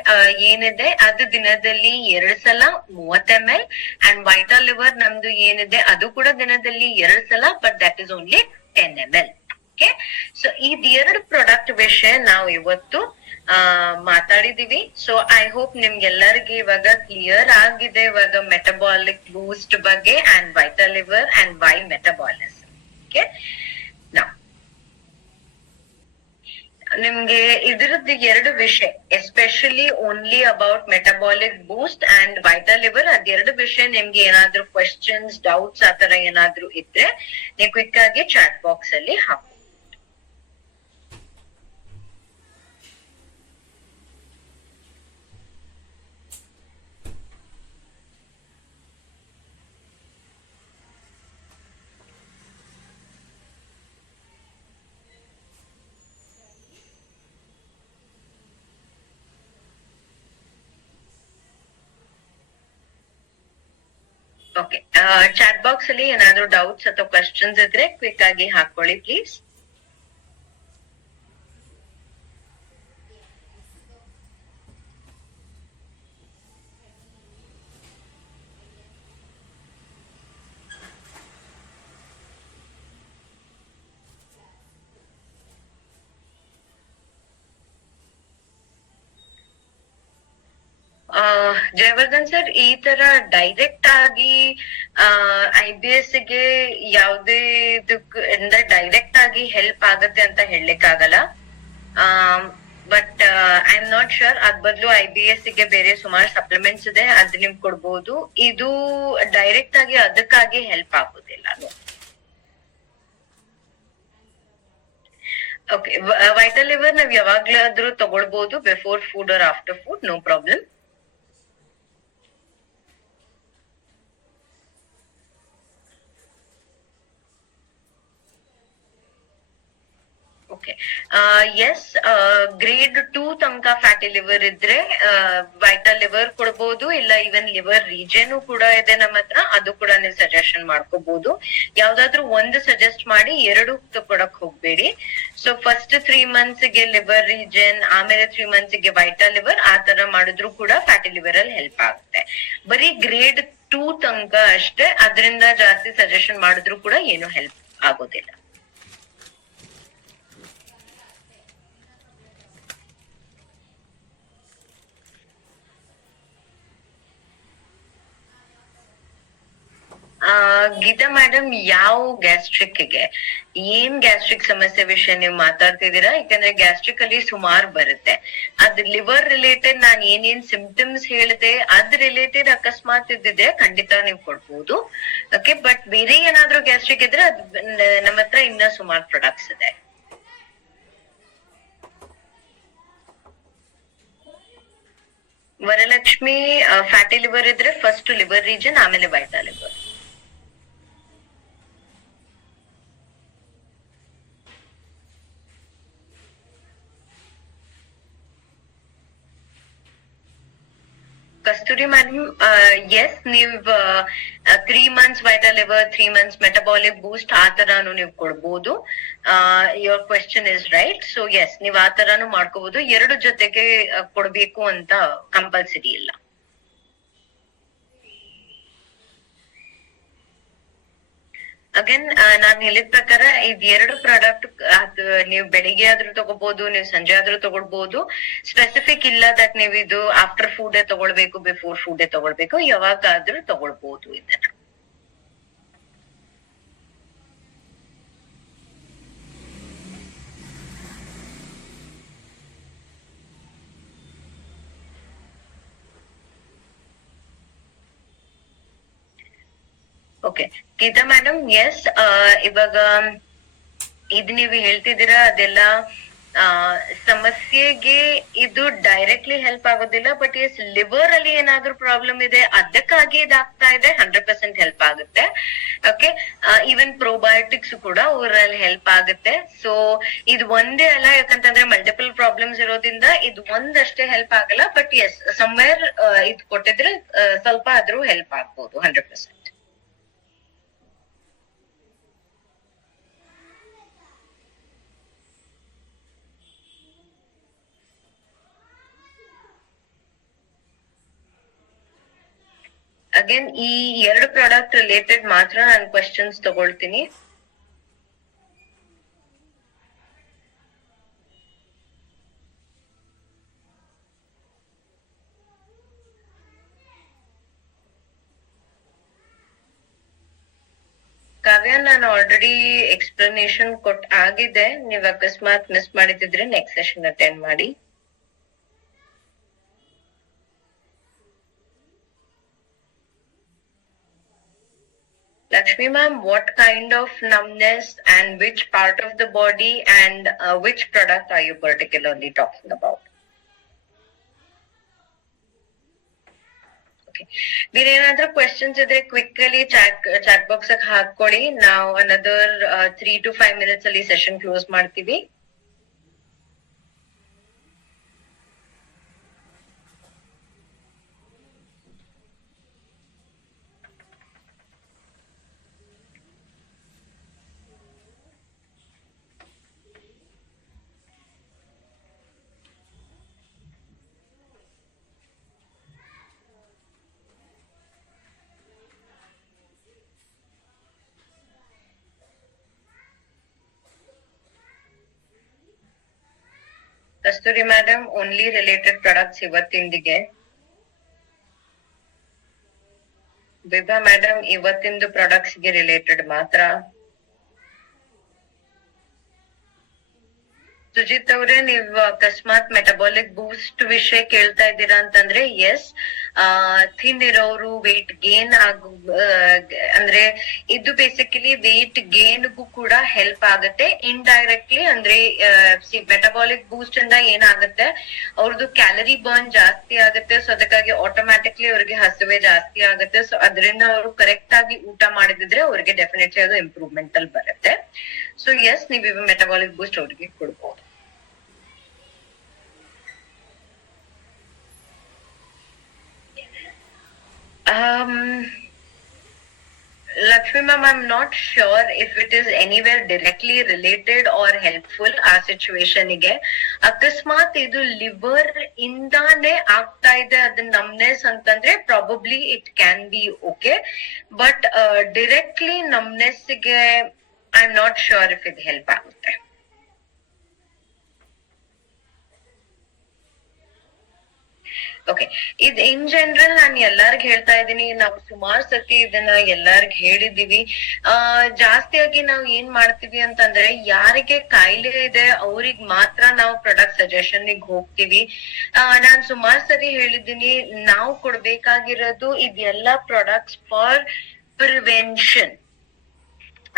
ಏನಿದೆ ಅದು ದಿನದಲ್ಲಿ 2 ಸಲ 30 ml, ಅಂಡ್ ವೈಟಾ ಲಿವರ್ ನಮ್ದು ಏನಿದೆ ಅದು ಕೂಡ ದಿನದಲ್ಲಿ 2 ಸಲ, but that is only 10 ml. Okay, so ಇದ್ 2 ಪ್ರಾಡಕ್ಟ್ ವಿಷಯ ನಾವು ಇವತ್ತು ಮಾತಾಡಿದೀವಿ. ಸೊ ಐ ಹೋಪ್ ನಿಮ್ಗೆಲ್ಲರಿಗೂ ಇವಾಗ ಕ್ಲಿಯರ್ ಆಗಿದೆ ಇವಾಗ ಮೆಟಬಾಲಿಕ್ ಬೂಸ್ಟ್ ಬಗ್ಗೆ and vita liver and why metabolism. Okay, ನಾವು ನಿಮ್ಗೆ ಇದ್ರದ್ದು 2 ವಿಷಯ, especially only about metabolic boost and vita liver, ಅದ್ 2 ವಿಷಯ ನಿಮ್ಗೆ ಏನಾದ್ರು ಕ್ವೆಶ್ಚನ್ಸ್, ಡೌಟ್ಸ್ ಆತರ ಏನಾದ್ರು ಇದ್ರೆ ನೀವು ಕ್ವಿಕ್ ಆಗಿ ಚಾಟ್ ಬಾಕ್ಸ್ ಅಲ್ಲಿ ಹಾಕಿ. ಓಕೆ, ಚಾಟ್ ಬಾಕ್ಸ್ ಅಲ್ಲಿ ಏನಾದ್ರು ಡೌಟ್ಸ್ ಅಥವಾ ಕ್ವೆಶ್ಚನ್ಸ್ ಇದ್ರೆ ಕ್ವಿಕ್ ಆಗಿ ಹಾಕೊಳ್ಳಿ ಪ್ಲೀಸ್. ಜಯವರ್ಧನ್ ಸರ್, ಈ ತರ ಡೈರೆಕ್ಟ್ ಆಗಿ IBS ಗೆ ಯಾವ್ದೇ ಅಂದ್ರೆ ಡೈರೆಕ್ಟ್ ಆಗಿ ಹೆಲ್ಪ್ ಆಗತ್ತೆ ಅಂತ ಹೇಳಲಿಕ್ಕಾಗಲ್ಲ. But I am not sure. ಅದ್ ಬದಲು IBS ಗೆ ಬೇರೆ ಸುಮಾರು ಸಪ್ಲಿಮೆಂಟ್ಸ್ ಇದೆ, ಅದ್ ನಿಮ್ ಕೊಡ್ಬೋದು. ಇದು ಡೈರೆಕ್ಟ್ ಆಗಿ ಅದಕ್ಕಾಗಿ ಹೆಲ್ಪ್ ಆಗೋದಿಲ್ಲ. ಓಕೆ, ವೈಟಲ್ ಲಿವರ್ ನಾವ್ ಯಾವಾಗ್ಲಾದ್ರೂ ತಗೊಳ್ಬಹುದು, before food or after food, no problem. Okay, yes, grade 2 ತನಕ ಫ್ಯಾಟಿ ಲಿವರ್ ಇದ್ರೆ ವೈಟಲ್ ಲಿವರ್ ಕೊಡ್ಬೋದು, ಇಲ್ಲ ಈವನ್ ಲಿವರ್ ರೀಜನ್ ಕೂಡ ಇದೆ ನಮ್ಮ ಹತ್ರ, ಅದು ಕೂಡ ನೀವು ಸಜೆಷನ್ ಮಾಡ್ಕೋಬಹುದು. ಯಾವ್ದಾದ್ರು ಒಂದು ಸಜೆಸ್ಟ್ ಮಾಡಿ, ಎರಡು ತಗೊಳಕ್ ಹೋಗ್ಬೇಡಿ. ಸೊ ಫಸ್ಟ್ 3 months ಗೆ ಲಿವರ್ ರೀಜನ್, ಆಮೇಲೆ 3 months ಗೆ ವೈಟಲ್ ಲಿವರ್, ಆ ತರ ಮಾಡಿದ್ರು ಕೂಡ ಫ್ಯಾಟಿ ಲಿವರ್ ಅಲ್ಲಿ ಹೆಲ್ಪ್ ಆಗುತ್ತೆ. ಬರೀ ಗ್ರೇಡ್ 2 ತನಕ ಅಷ್ಟೇ, ಅದರಿಂದ ಜಾಸ್ತಿ ಸಜೆಷನ್ ಮಾಡಿದ್ರು ಕೂಡ ಏನು ಹೆಲ್ಪ್ ಆಗೋದಿಲ್ಲ. ಗೀತಾ ಮೇಡಮ್, ಯಾವ ಗ್ಯಾಸ್ಟ್ರಿಕ್ಗೆ ಏನ್ ಗ್ಯಾಸ್ಟ್ರಿಕ್ ಸಮಸ್ಯೆ ವಿಷಯ ನೀವು ಮಾತಾಡ್ತಿದ್ದೀರಾ? ಯಾಕಂದ್ರೆ ಗ್ಯಾಸ್ಟ್ರಿಕ್ ಅಲ್ಲಿ ಸುಮಾರು ಬರುತ್ತೆ. ಅದ್ ಲಿವರ್ ರಿಲೇಟೆಡ್ ನಾನ್ ಏನೇನ್ ಸಿಂಪ್ಟಮ್ಸ್ ಹೇಳಿದೆ ಅದ್ ರಿಲೇಟೆಡ್ ಅಕಸ್ಮಾತ್ ಇದ್ದಿದ್ರೆ ಖಂಡಿತ ನೀವು ಕೊಡ್ಬೋದು. ಓಕೆ, ಬಟ್ ಬೇರೆ ಏನಾದ್ರೂ ಗ್ಯಾಸ್ಟ್ರಿಕ್ ಇದ್ರೆ ಅದ್ ನಮ್ಮ ಹತ್ರ ಇನ್ನ ಸುಮಾರು ಪ್ರಾಡಕ್ಟ್ಸ್ ಇದೆ. ವರಲಕ್ಷ್ಮಿ, ಫ್ಯಾಟಿ ಲಿವರ್ ಇದ್ರೆ ಫಸ್ಟ್ ಲಿವರ್ ರೀಜನ್, ಆಮೇಲೆ vita liver. Kasturi madam, yes, ನೀವ್ 3 months vital liver, 3 months metabolic boost, ಆ ತರಾನು ನೀವು ಕೊಡ್ಬೋದು. Your question is right. So yes, ನೀವ್ ಆ ತರಾನು ಮಾಡ್ಕೋಬಹುದು. ಎರಡು ಜೊತೆಗೆ ಕೊಡ್ಬೇಕು ಅಂತ ಕಂಪಲ್ಸರಿ ಇಲ್ಲ. ಅಗೇನ್ ನಾನ್ ಹೇಳಿದ ಪ್ರಕಾರ ಇದ್ ಎರಡು ಪ್ರಾಡಕ್ಟ್ ನೀವು ಬೆಳಿಗ್ಗೆ ಆದ್ರೂ ತಗೋಬಹುದು, ನೀವು ಸಂಜೆ ಆದ್ರೂ ತಗೊಳ್ಬಹುದು. ಸ್ಪೆಸಿಫಿಕ್ ಇಲ್ಲ ದಟ್ ನೀವು ಇದು ಆಫ್ಟರ್ ಫುಡ್ ತಗೊಳ್ಬೇಕು, ಬಿಫೋರ್ ಫುಡ್ ತಗೊಳ್ಬೇಕು, ಯಾವಾಗಾದ್ರೂ ತಗೊಳ್ಬಹುದು ಇದನ್ನ. ಓಕೆ, ಗೀತಾ ಮೇಡಮ್, ಎಸ್, ಇವಾಗ ಇದ್ ನೀವು ಹೇಳ್ತಿದ್ದೀರಾ ಅದೆಲ್ಲ ಸಮಸ್ಯೆಗೆ ಇದು ಡೈರೆಕ್ಟ್ಲಿ ಹೆಲ್ಪ್ ಆಗೋದಿಲ್ಲ. ಬಟ್ ಎಸ್, ಲಿವರ್ ಅಲ್ಲಿ ಏನಾದ್ರೂ ಪ್ರಾಬ್ಲಮ್ ಇದೆ ಅದಕ್ಕಾಗಿ ಇದಾಗ್ತಾ ಇದೆ, 100% ಹೆಲ್ಪ್ ಆಗುತ್ತೆ. ಓಕೆ, ಈವನ್ ಪ್ರೋಬಯೋಟಿಕ್ಸ್ ಕೂಡ ಊರಲ್ಲಿ ಹೆಲ್ಪ್ ಆಗುತ್ತೆ. ಸೊ ಇದು ಒಂದೇ ಅಲ್ಲ, ಯಾಕಂತಂದ್ರೆ ಮಲ್ಟಿಪಲ್ ಪ್ರಾಬ್ಲಮ್ಸ್ ಇರೋದ್ರಿಂದ ಇದು ಒಂದಷ್ಟೇ ಹೆಲ್ಪ್ ಆಗಲ್ಲ. ಬಟ್ ಎಸ್, ಸಮ್ವೇರ್ ಇದು ಕೊಟ್ಟಿದ್ರೆ ಸ್ವಲ್ಪ ಆದ್ರೂ ಹೆಲ್ಪ್ ಆಗ್ಬೋದು, 100%. ಅಗೇನ್ ಈ ಎರಡು ಪ್ರಾಡಕ್ಟ್ ರಿಲೇಟೆಡ್ ಮಾತ್ರ ನಾನು ಕ್ವೆಶನ್ಸ್ ತಗೊಳ್ತೀನಿ. ಕಾವ್ಯ, ನಾನು ಆಲ್ರೆಡಿ ಎಕ್ಸ್ಪ್ಲನೇಷನ್ ಆಗಿದೆ. ನೀವ್ ಅಕಸ್ಮಾತ್ ಮಿಸ್ ಮಾಡಿದ್ರೆ ನೆಕ್ಸ್ಟ್ ಸೆಷನ್ ಅಟೆಂಡ್ ಮಾಡಿ. Lakshmi ma'am, what kind of numbness and which part of the body and which product are you particularly talking about? Okay. ಬೇರೆ ಏನಾದ್ರೂ ಕ್ವೆಶನ್ಸ್ ಇದ್ರೆ ಕ್ವಿಕ್ಕಲಿ ಚಾಟ್ ಬಾಕ್ಸ್ ಹಾಕೊಳ್ಳಿ. ನಾವು ಅನದರ್ 3 to 5 minutes ಅಲ್ಲಿ session close ಮಾಡ್ತೀವಿ. ಕಸ್ತೂರಿ madam, only related products ಇವತ್ತಿಂದಿಗೆ. ವಿಭಾ madam, ಇವತ್ತಿಂದು products ಗೆ related ಮಾತ್ರ. ಸುಜಿತ್ ಅವ್ರೆ, ನೀವ್ ಅಕಸ್ಮಾತ್ ಮೆಟಬಾಲಿಕ್ ಬೂಸ್ಟ್ ವಿಷಯ ಕೇಳ್ತಾ ಇದ್ದೀರಾ ಅಂತಂದ್ರೆ ಎಸ್, ಥಿನ್ ಇರೋರು ವೇಟ್ ಗೇನ್ ಅಂದ್ರೆ ಇದು ಬೇಸಿಕಲಿ ವೇಟ್ ಗೇನ್ಗೂ ಕೂಡ ಹೆಲ್ಪ್ ಆಗುತ್ತೆ ಇಂಡೈರೆಕ್ಟ್ಲಿ. ಅಂದ್ರೆ ಮೆಟಬಾಲಿಕ್ ಬೂಸ್ಟ್ ಇಂದ ಏನಾಗುತ್ತೆ, ಅವ್ರದ್ದು ಕ್ಯಾಲರಿ ಬರ್ನ್ ಜಾಸ್ತಿ ಆಗುತ್ತೆ. ಸೊ ಅದಕ್ಕಾಗಿ ಆಟೋಮ್ಯಾಟಿಕ್ಲಿ ಅವ್ರಿಗೆ ಹಸುವೆ ಜಾಸ್ತಿ ಆಗುತ್ತೆ. ಸೊ ಅದರಿಂದ ಅವರು ಕರೆಕ್ಟ್ ಆಗಿ ಊಟ ಮಾಡಿದ್ರೆ ಅವ್ರಿಗೆ ಡೆಫಿನೆಟ್ಲಿ ಅದು ಇಂಪ್ರೂವ್ಮೆಂಟ್ ಅಲ್ಲಿ ಬರುತ್ತೆ. ಸೊ ಎಸ್, ನೀವು ಮೆಟಬಾಲಿಕ್ ಬೂಸ್ಟ್ ಅವ್ರಿಗೆ ಕೊಡ್ಬೋದು. Lakshmi ma'am, I'm not sure if it is anywhere directly related or helpful ಆ ಸಿಚುವೇಶನ್ ಗೆ. ಅಕಸ್ಮಾತ್ ಇದು ಲಿವರ್ ಇಂದಾನೆ ಆಗ್ತಾ ಇದೆ ಅದು ನಮ್ನೆಸ್ ಅಂತಂದ್ರೆ probably it can be okay, but directly numbness ಗೆ I am not sure if ಇದು ಹೆಲ್ಪ್ ಆಗುತ್ತೆ. ಓಕೆ, ಇದ್ ಇನ್ ಜನರಲ್ ನಾನು ಎಲ್ಲಾರ್ಗ್ ಹೇಳ್ತಾ ಇದ್ದೀನಿ, ನಾವು ಸುಮಾರು ಸತಿ ಇದನ್ನ ಎಲ್ಲಾರ್ಗ್ ಹೇಳಿದೀವಿ. ಜಾಸ್ತಿಯಾಗಿ ನಾವು ಏನ್ ಮಾಡ್ತೀವಿ ಅಂತಂದ್ರೆ, ಯಾರಿಗೆ ಕಾಯಿಲೆ ಇದೆ ಅವ್ರಿಗ್ ಮಾತ್ರ ನಾವು ಪ್ರಾಡಕ್ಟ್ ಸಜೆಷನ್ ಹೋಗ್ತೀವಿ. ನಾನ್ ಸುಮಾರು ಸರಿ ಹೇಳಿದ್ದೀನಿ, ನಾವು ಕೊಡ್ಬೇಕಾಗಿರೋದು ಇದೆಲ್ಲಾ products for prevention,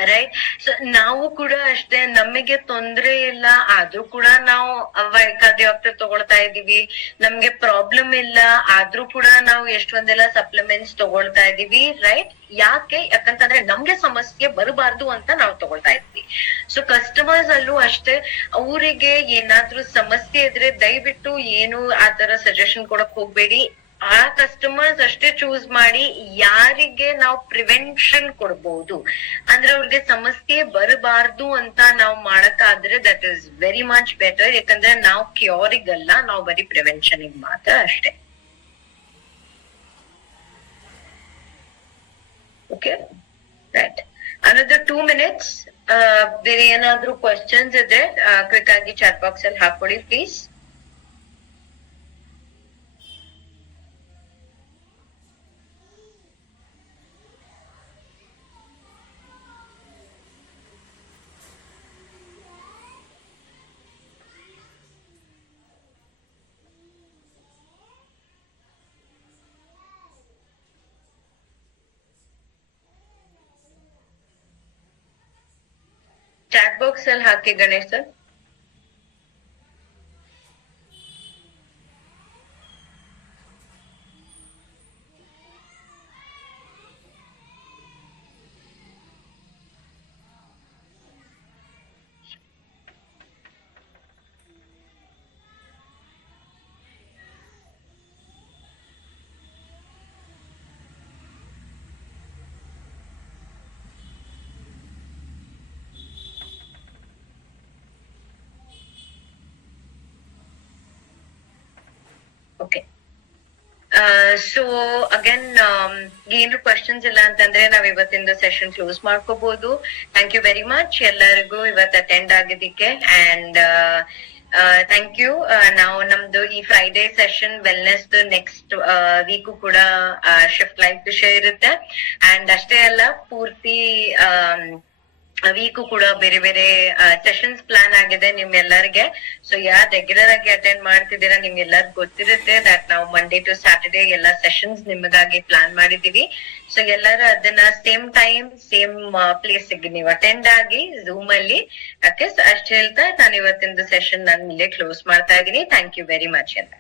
right? So ನಾವು ಕೂಡ ಅಷ್ಟೇ, ನಮಗೆ ತೊಂದ್ರೆ ಇಲ್ಲ ಆದ್ರೂ ಕೂಡ ನಾವು ಕಾರ್ಡಿಯಾಕ್ಟರ್ ತಗೊಳ್ತಾ ಇದೀವಿ. ನಮ್ಗೆ ಪ್ರಾಬ್ಲಮ್ ಇಲ್ಲ ಆದ್ರೂ ಕೂಡ ನಾವು ಎಷ್ಟೊಂದೆಲ್ಲ ಸಪ್ಲಿಮೆಂಟ್ಸ್ ತಗೊಳ್ತಾ ಇದೀವಿ, ರೈಟ್? ಯಾಕಂತಂದ್ರೆ ನಮ್ಗೆ ಸಮಸ್ಯೆ ಬರಬಾರ್ದು ಅಂತ ನಾವು ತಗೊಳ್ತಾ ಇದ್ವಿ. ಸೊ ಕಸ್ಟಮರ್ಸ್ ಅಲ್ಲೂ ಅಷ್ಟೇ, ಅವರಿಗೆ ಏನಾದ್ರೂ ಸಮಸ್ಯೆ ಇದ್ರೆ ದಯವಿಟ್ಟು ಏನು ಆತರ ಸಜೆಷನ್ ಕೊಡಕ್ ಹೋಗ್ಬೇಡಿ. ಆ ಕಸ್ಟಮರ್ಸ್ ಅಷ್ಟೇ ಚೂಸ್ ಮಾಡಿ ಯಾರಿಗೆ ನಾವು ಪ್ರಿವೆನ್ಷನ್ ಕೊಡ್ಬಹುದು, ಅಂದ್ರೆ ಅವ್ರಿಗೆ ಸಮಸ್ಯೆ ಬರಬಾರ್ದು ಅಂತ ನಾವು ಮಾಡಕ್ಕಾದ್ರೆ that is very much better. ಯಾಕಂದ್ರೆ ನಾವು ಕ್ಯೂರಿಗಲ್ಲ, ನಾವು ಬರೀ ಪ್ರಿವೆನ್ಷನ್ ಮಾತ್ರ ಅಷ್ಟೇ. Okay, right. Another 2 minutes. ಬೇರೆ ಏನಾದ್ರೂ ಕ್ವಶನ್ಸ್ ಇದ್ರೆ ಕ್ವಿಕ್ ಆಗಿ ಚಾಟ್ ಬಾಕ್ಸ್ ಅಲ್ಲಿ ಹಾಕೊಳ್ಳಿ ಪ್ಲೀಸ್. ಚಾಟ್ ಬಾಕ್ಸ್ ಅಲ್ಲಿ ಹಾಕಿ Ganesh sir. Okay, so again ಏನು ಕ್ವಶನ್ಸ್ ಇಲ್ಲ ಅಂತಂದ್ರೆ ನಾವ್ ಇವತ್ತಿಂದು ಸೆಷನ್ ಕ್ಲೋಸ್ ಮಾಡ್ಕೋಬಹುದು. ಥ್ಯಾಂಕ್ ಯು ವೆರಿ ಮಚ್ ಎಲ್ಲರಿಗೂ ಇವತ್ತು ಅಟೆಂಡ್ ಆಗಿದ್ದಕ್ಕೆ. And thank you. ನಾವು ನಮ್ದು ಈ Friday session wellness next week ಕೂಡ ಶಿಫ್ಟ್ ಲೈಫ್ ವಿಷಯ ಇರುತ್ತೆ. ಅಂಡ್ ಅಷ್ಟೇ ಅಲ್ಲ, ಪೂರ್ತಿ ವೀಕು ಕೂಡ ಬೇರೆ ಬೇರೆ ಸೆಷನ್ಸ್ ಪ್ಲಾನ್ ಆಗಿದೆ ನಿಮ್ಗೆಲ್ಲರಿಗೆ. ಸೊ ಯಾರು ರೆಗ್ಯುಲರ್ ಆಗಿ ಅಟೆಂಡ್ ಮಾಡ್ತಿದ್ದೀರಾ ನಿಮ್ಗೆಲ್ಲರಿಗೂ ಗೊತ್ತಿರುತ್ತೆ ದಟ್ ನಾವು ಮಂಡೇ ಟು ಸ್ಯಾಟರ್ಡೇ ಎಲ್ಲಾ ಸೆಷನ್ಸ್ ನಿಮಗಾಗಿ ಪ್ಲಾನ್ ಮಾಡಿದೀವಿ. ಸೊ ಎಲ್ಲರೂ ಅದನ್ನ ಸೇಮ್ ಟೈಮ್ ಸೇಮ್ ಪ್ಲೇಸ್ ನೀವು ಅಟೆಂಡ್ ಆಗಿ ಝೂಮ್ ಅಲ್ಲಿ. ಓಕೆ, ಸೊ ಅಷ್ಟು ಹೇಳ್ತಾ ನಾನು ಇವತ್ತಿಂದು ಸೆಷನ್ ನಾನು ಇಲ್ಲೇ ಕ್ಲೋಸ್ ಮಾಡ್ತಾ ಇದ್ದೀನಿ. ಥ್ಯಾಂಕ್ ಯು ವೆರಿ ಮಚ್ ಎಲ್ಲ.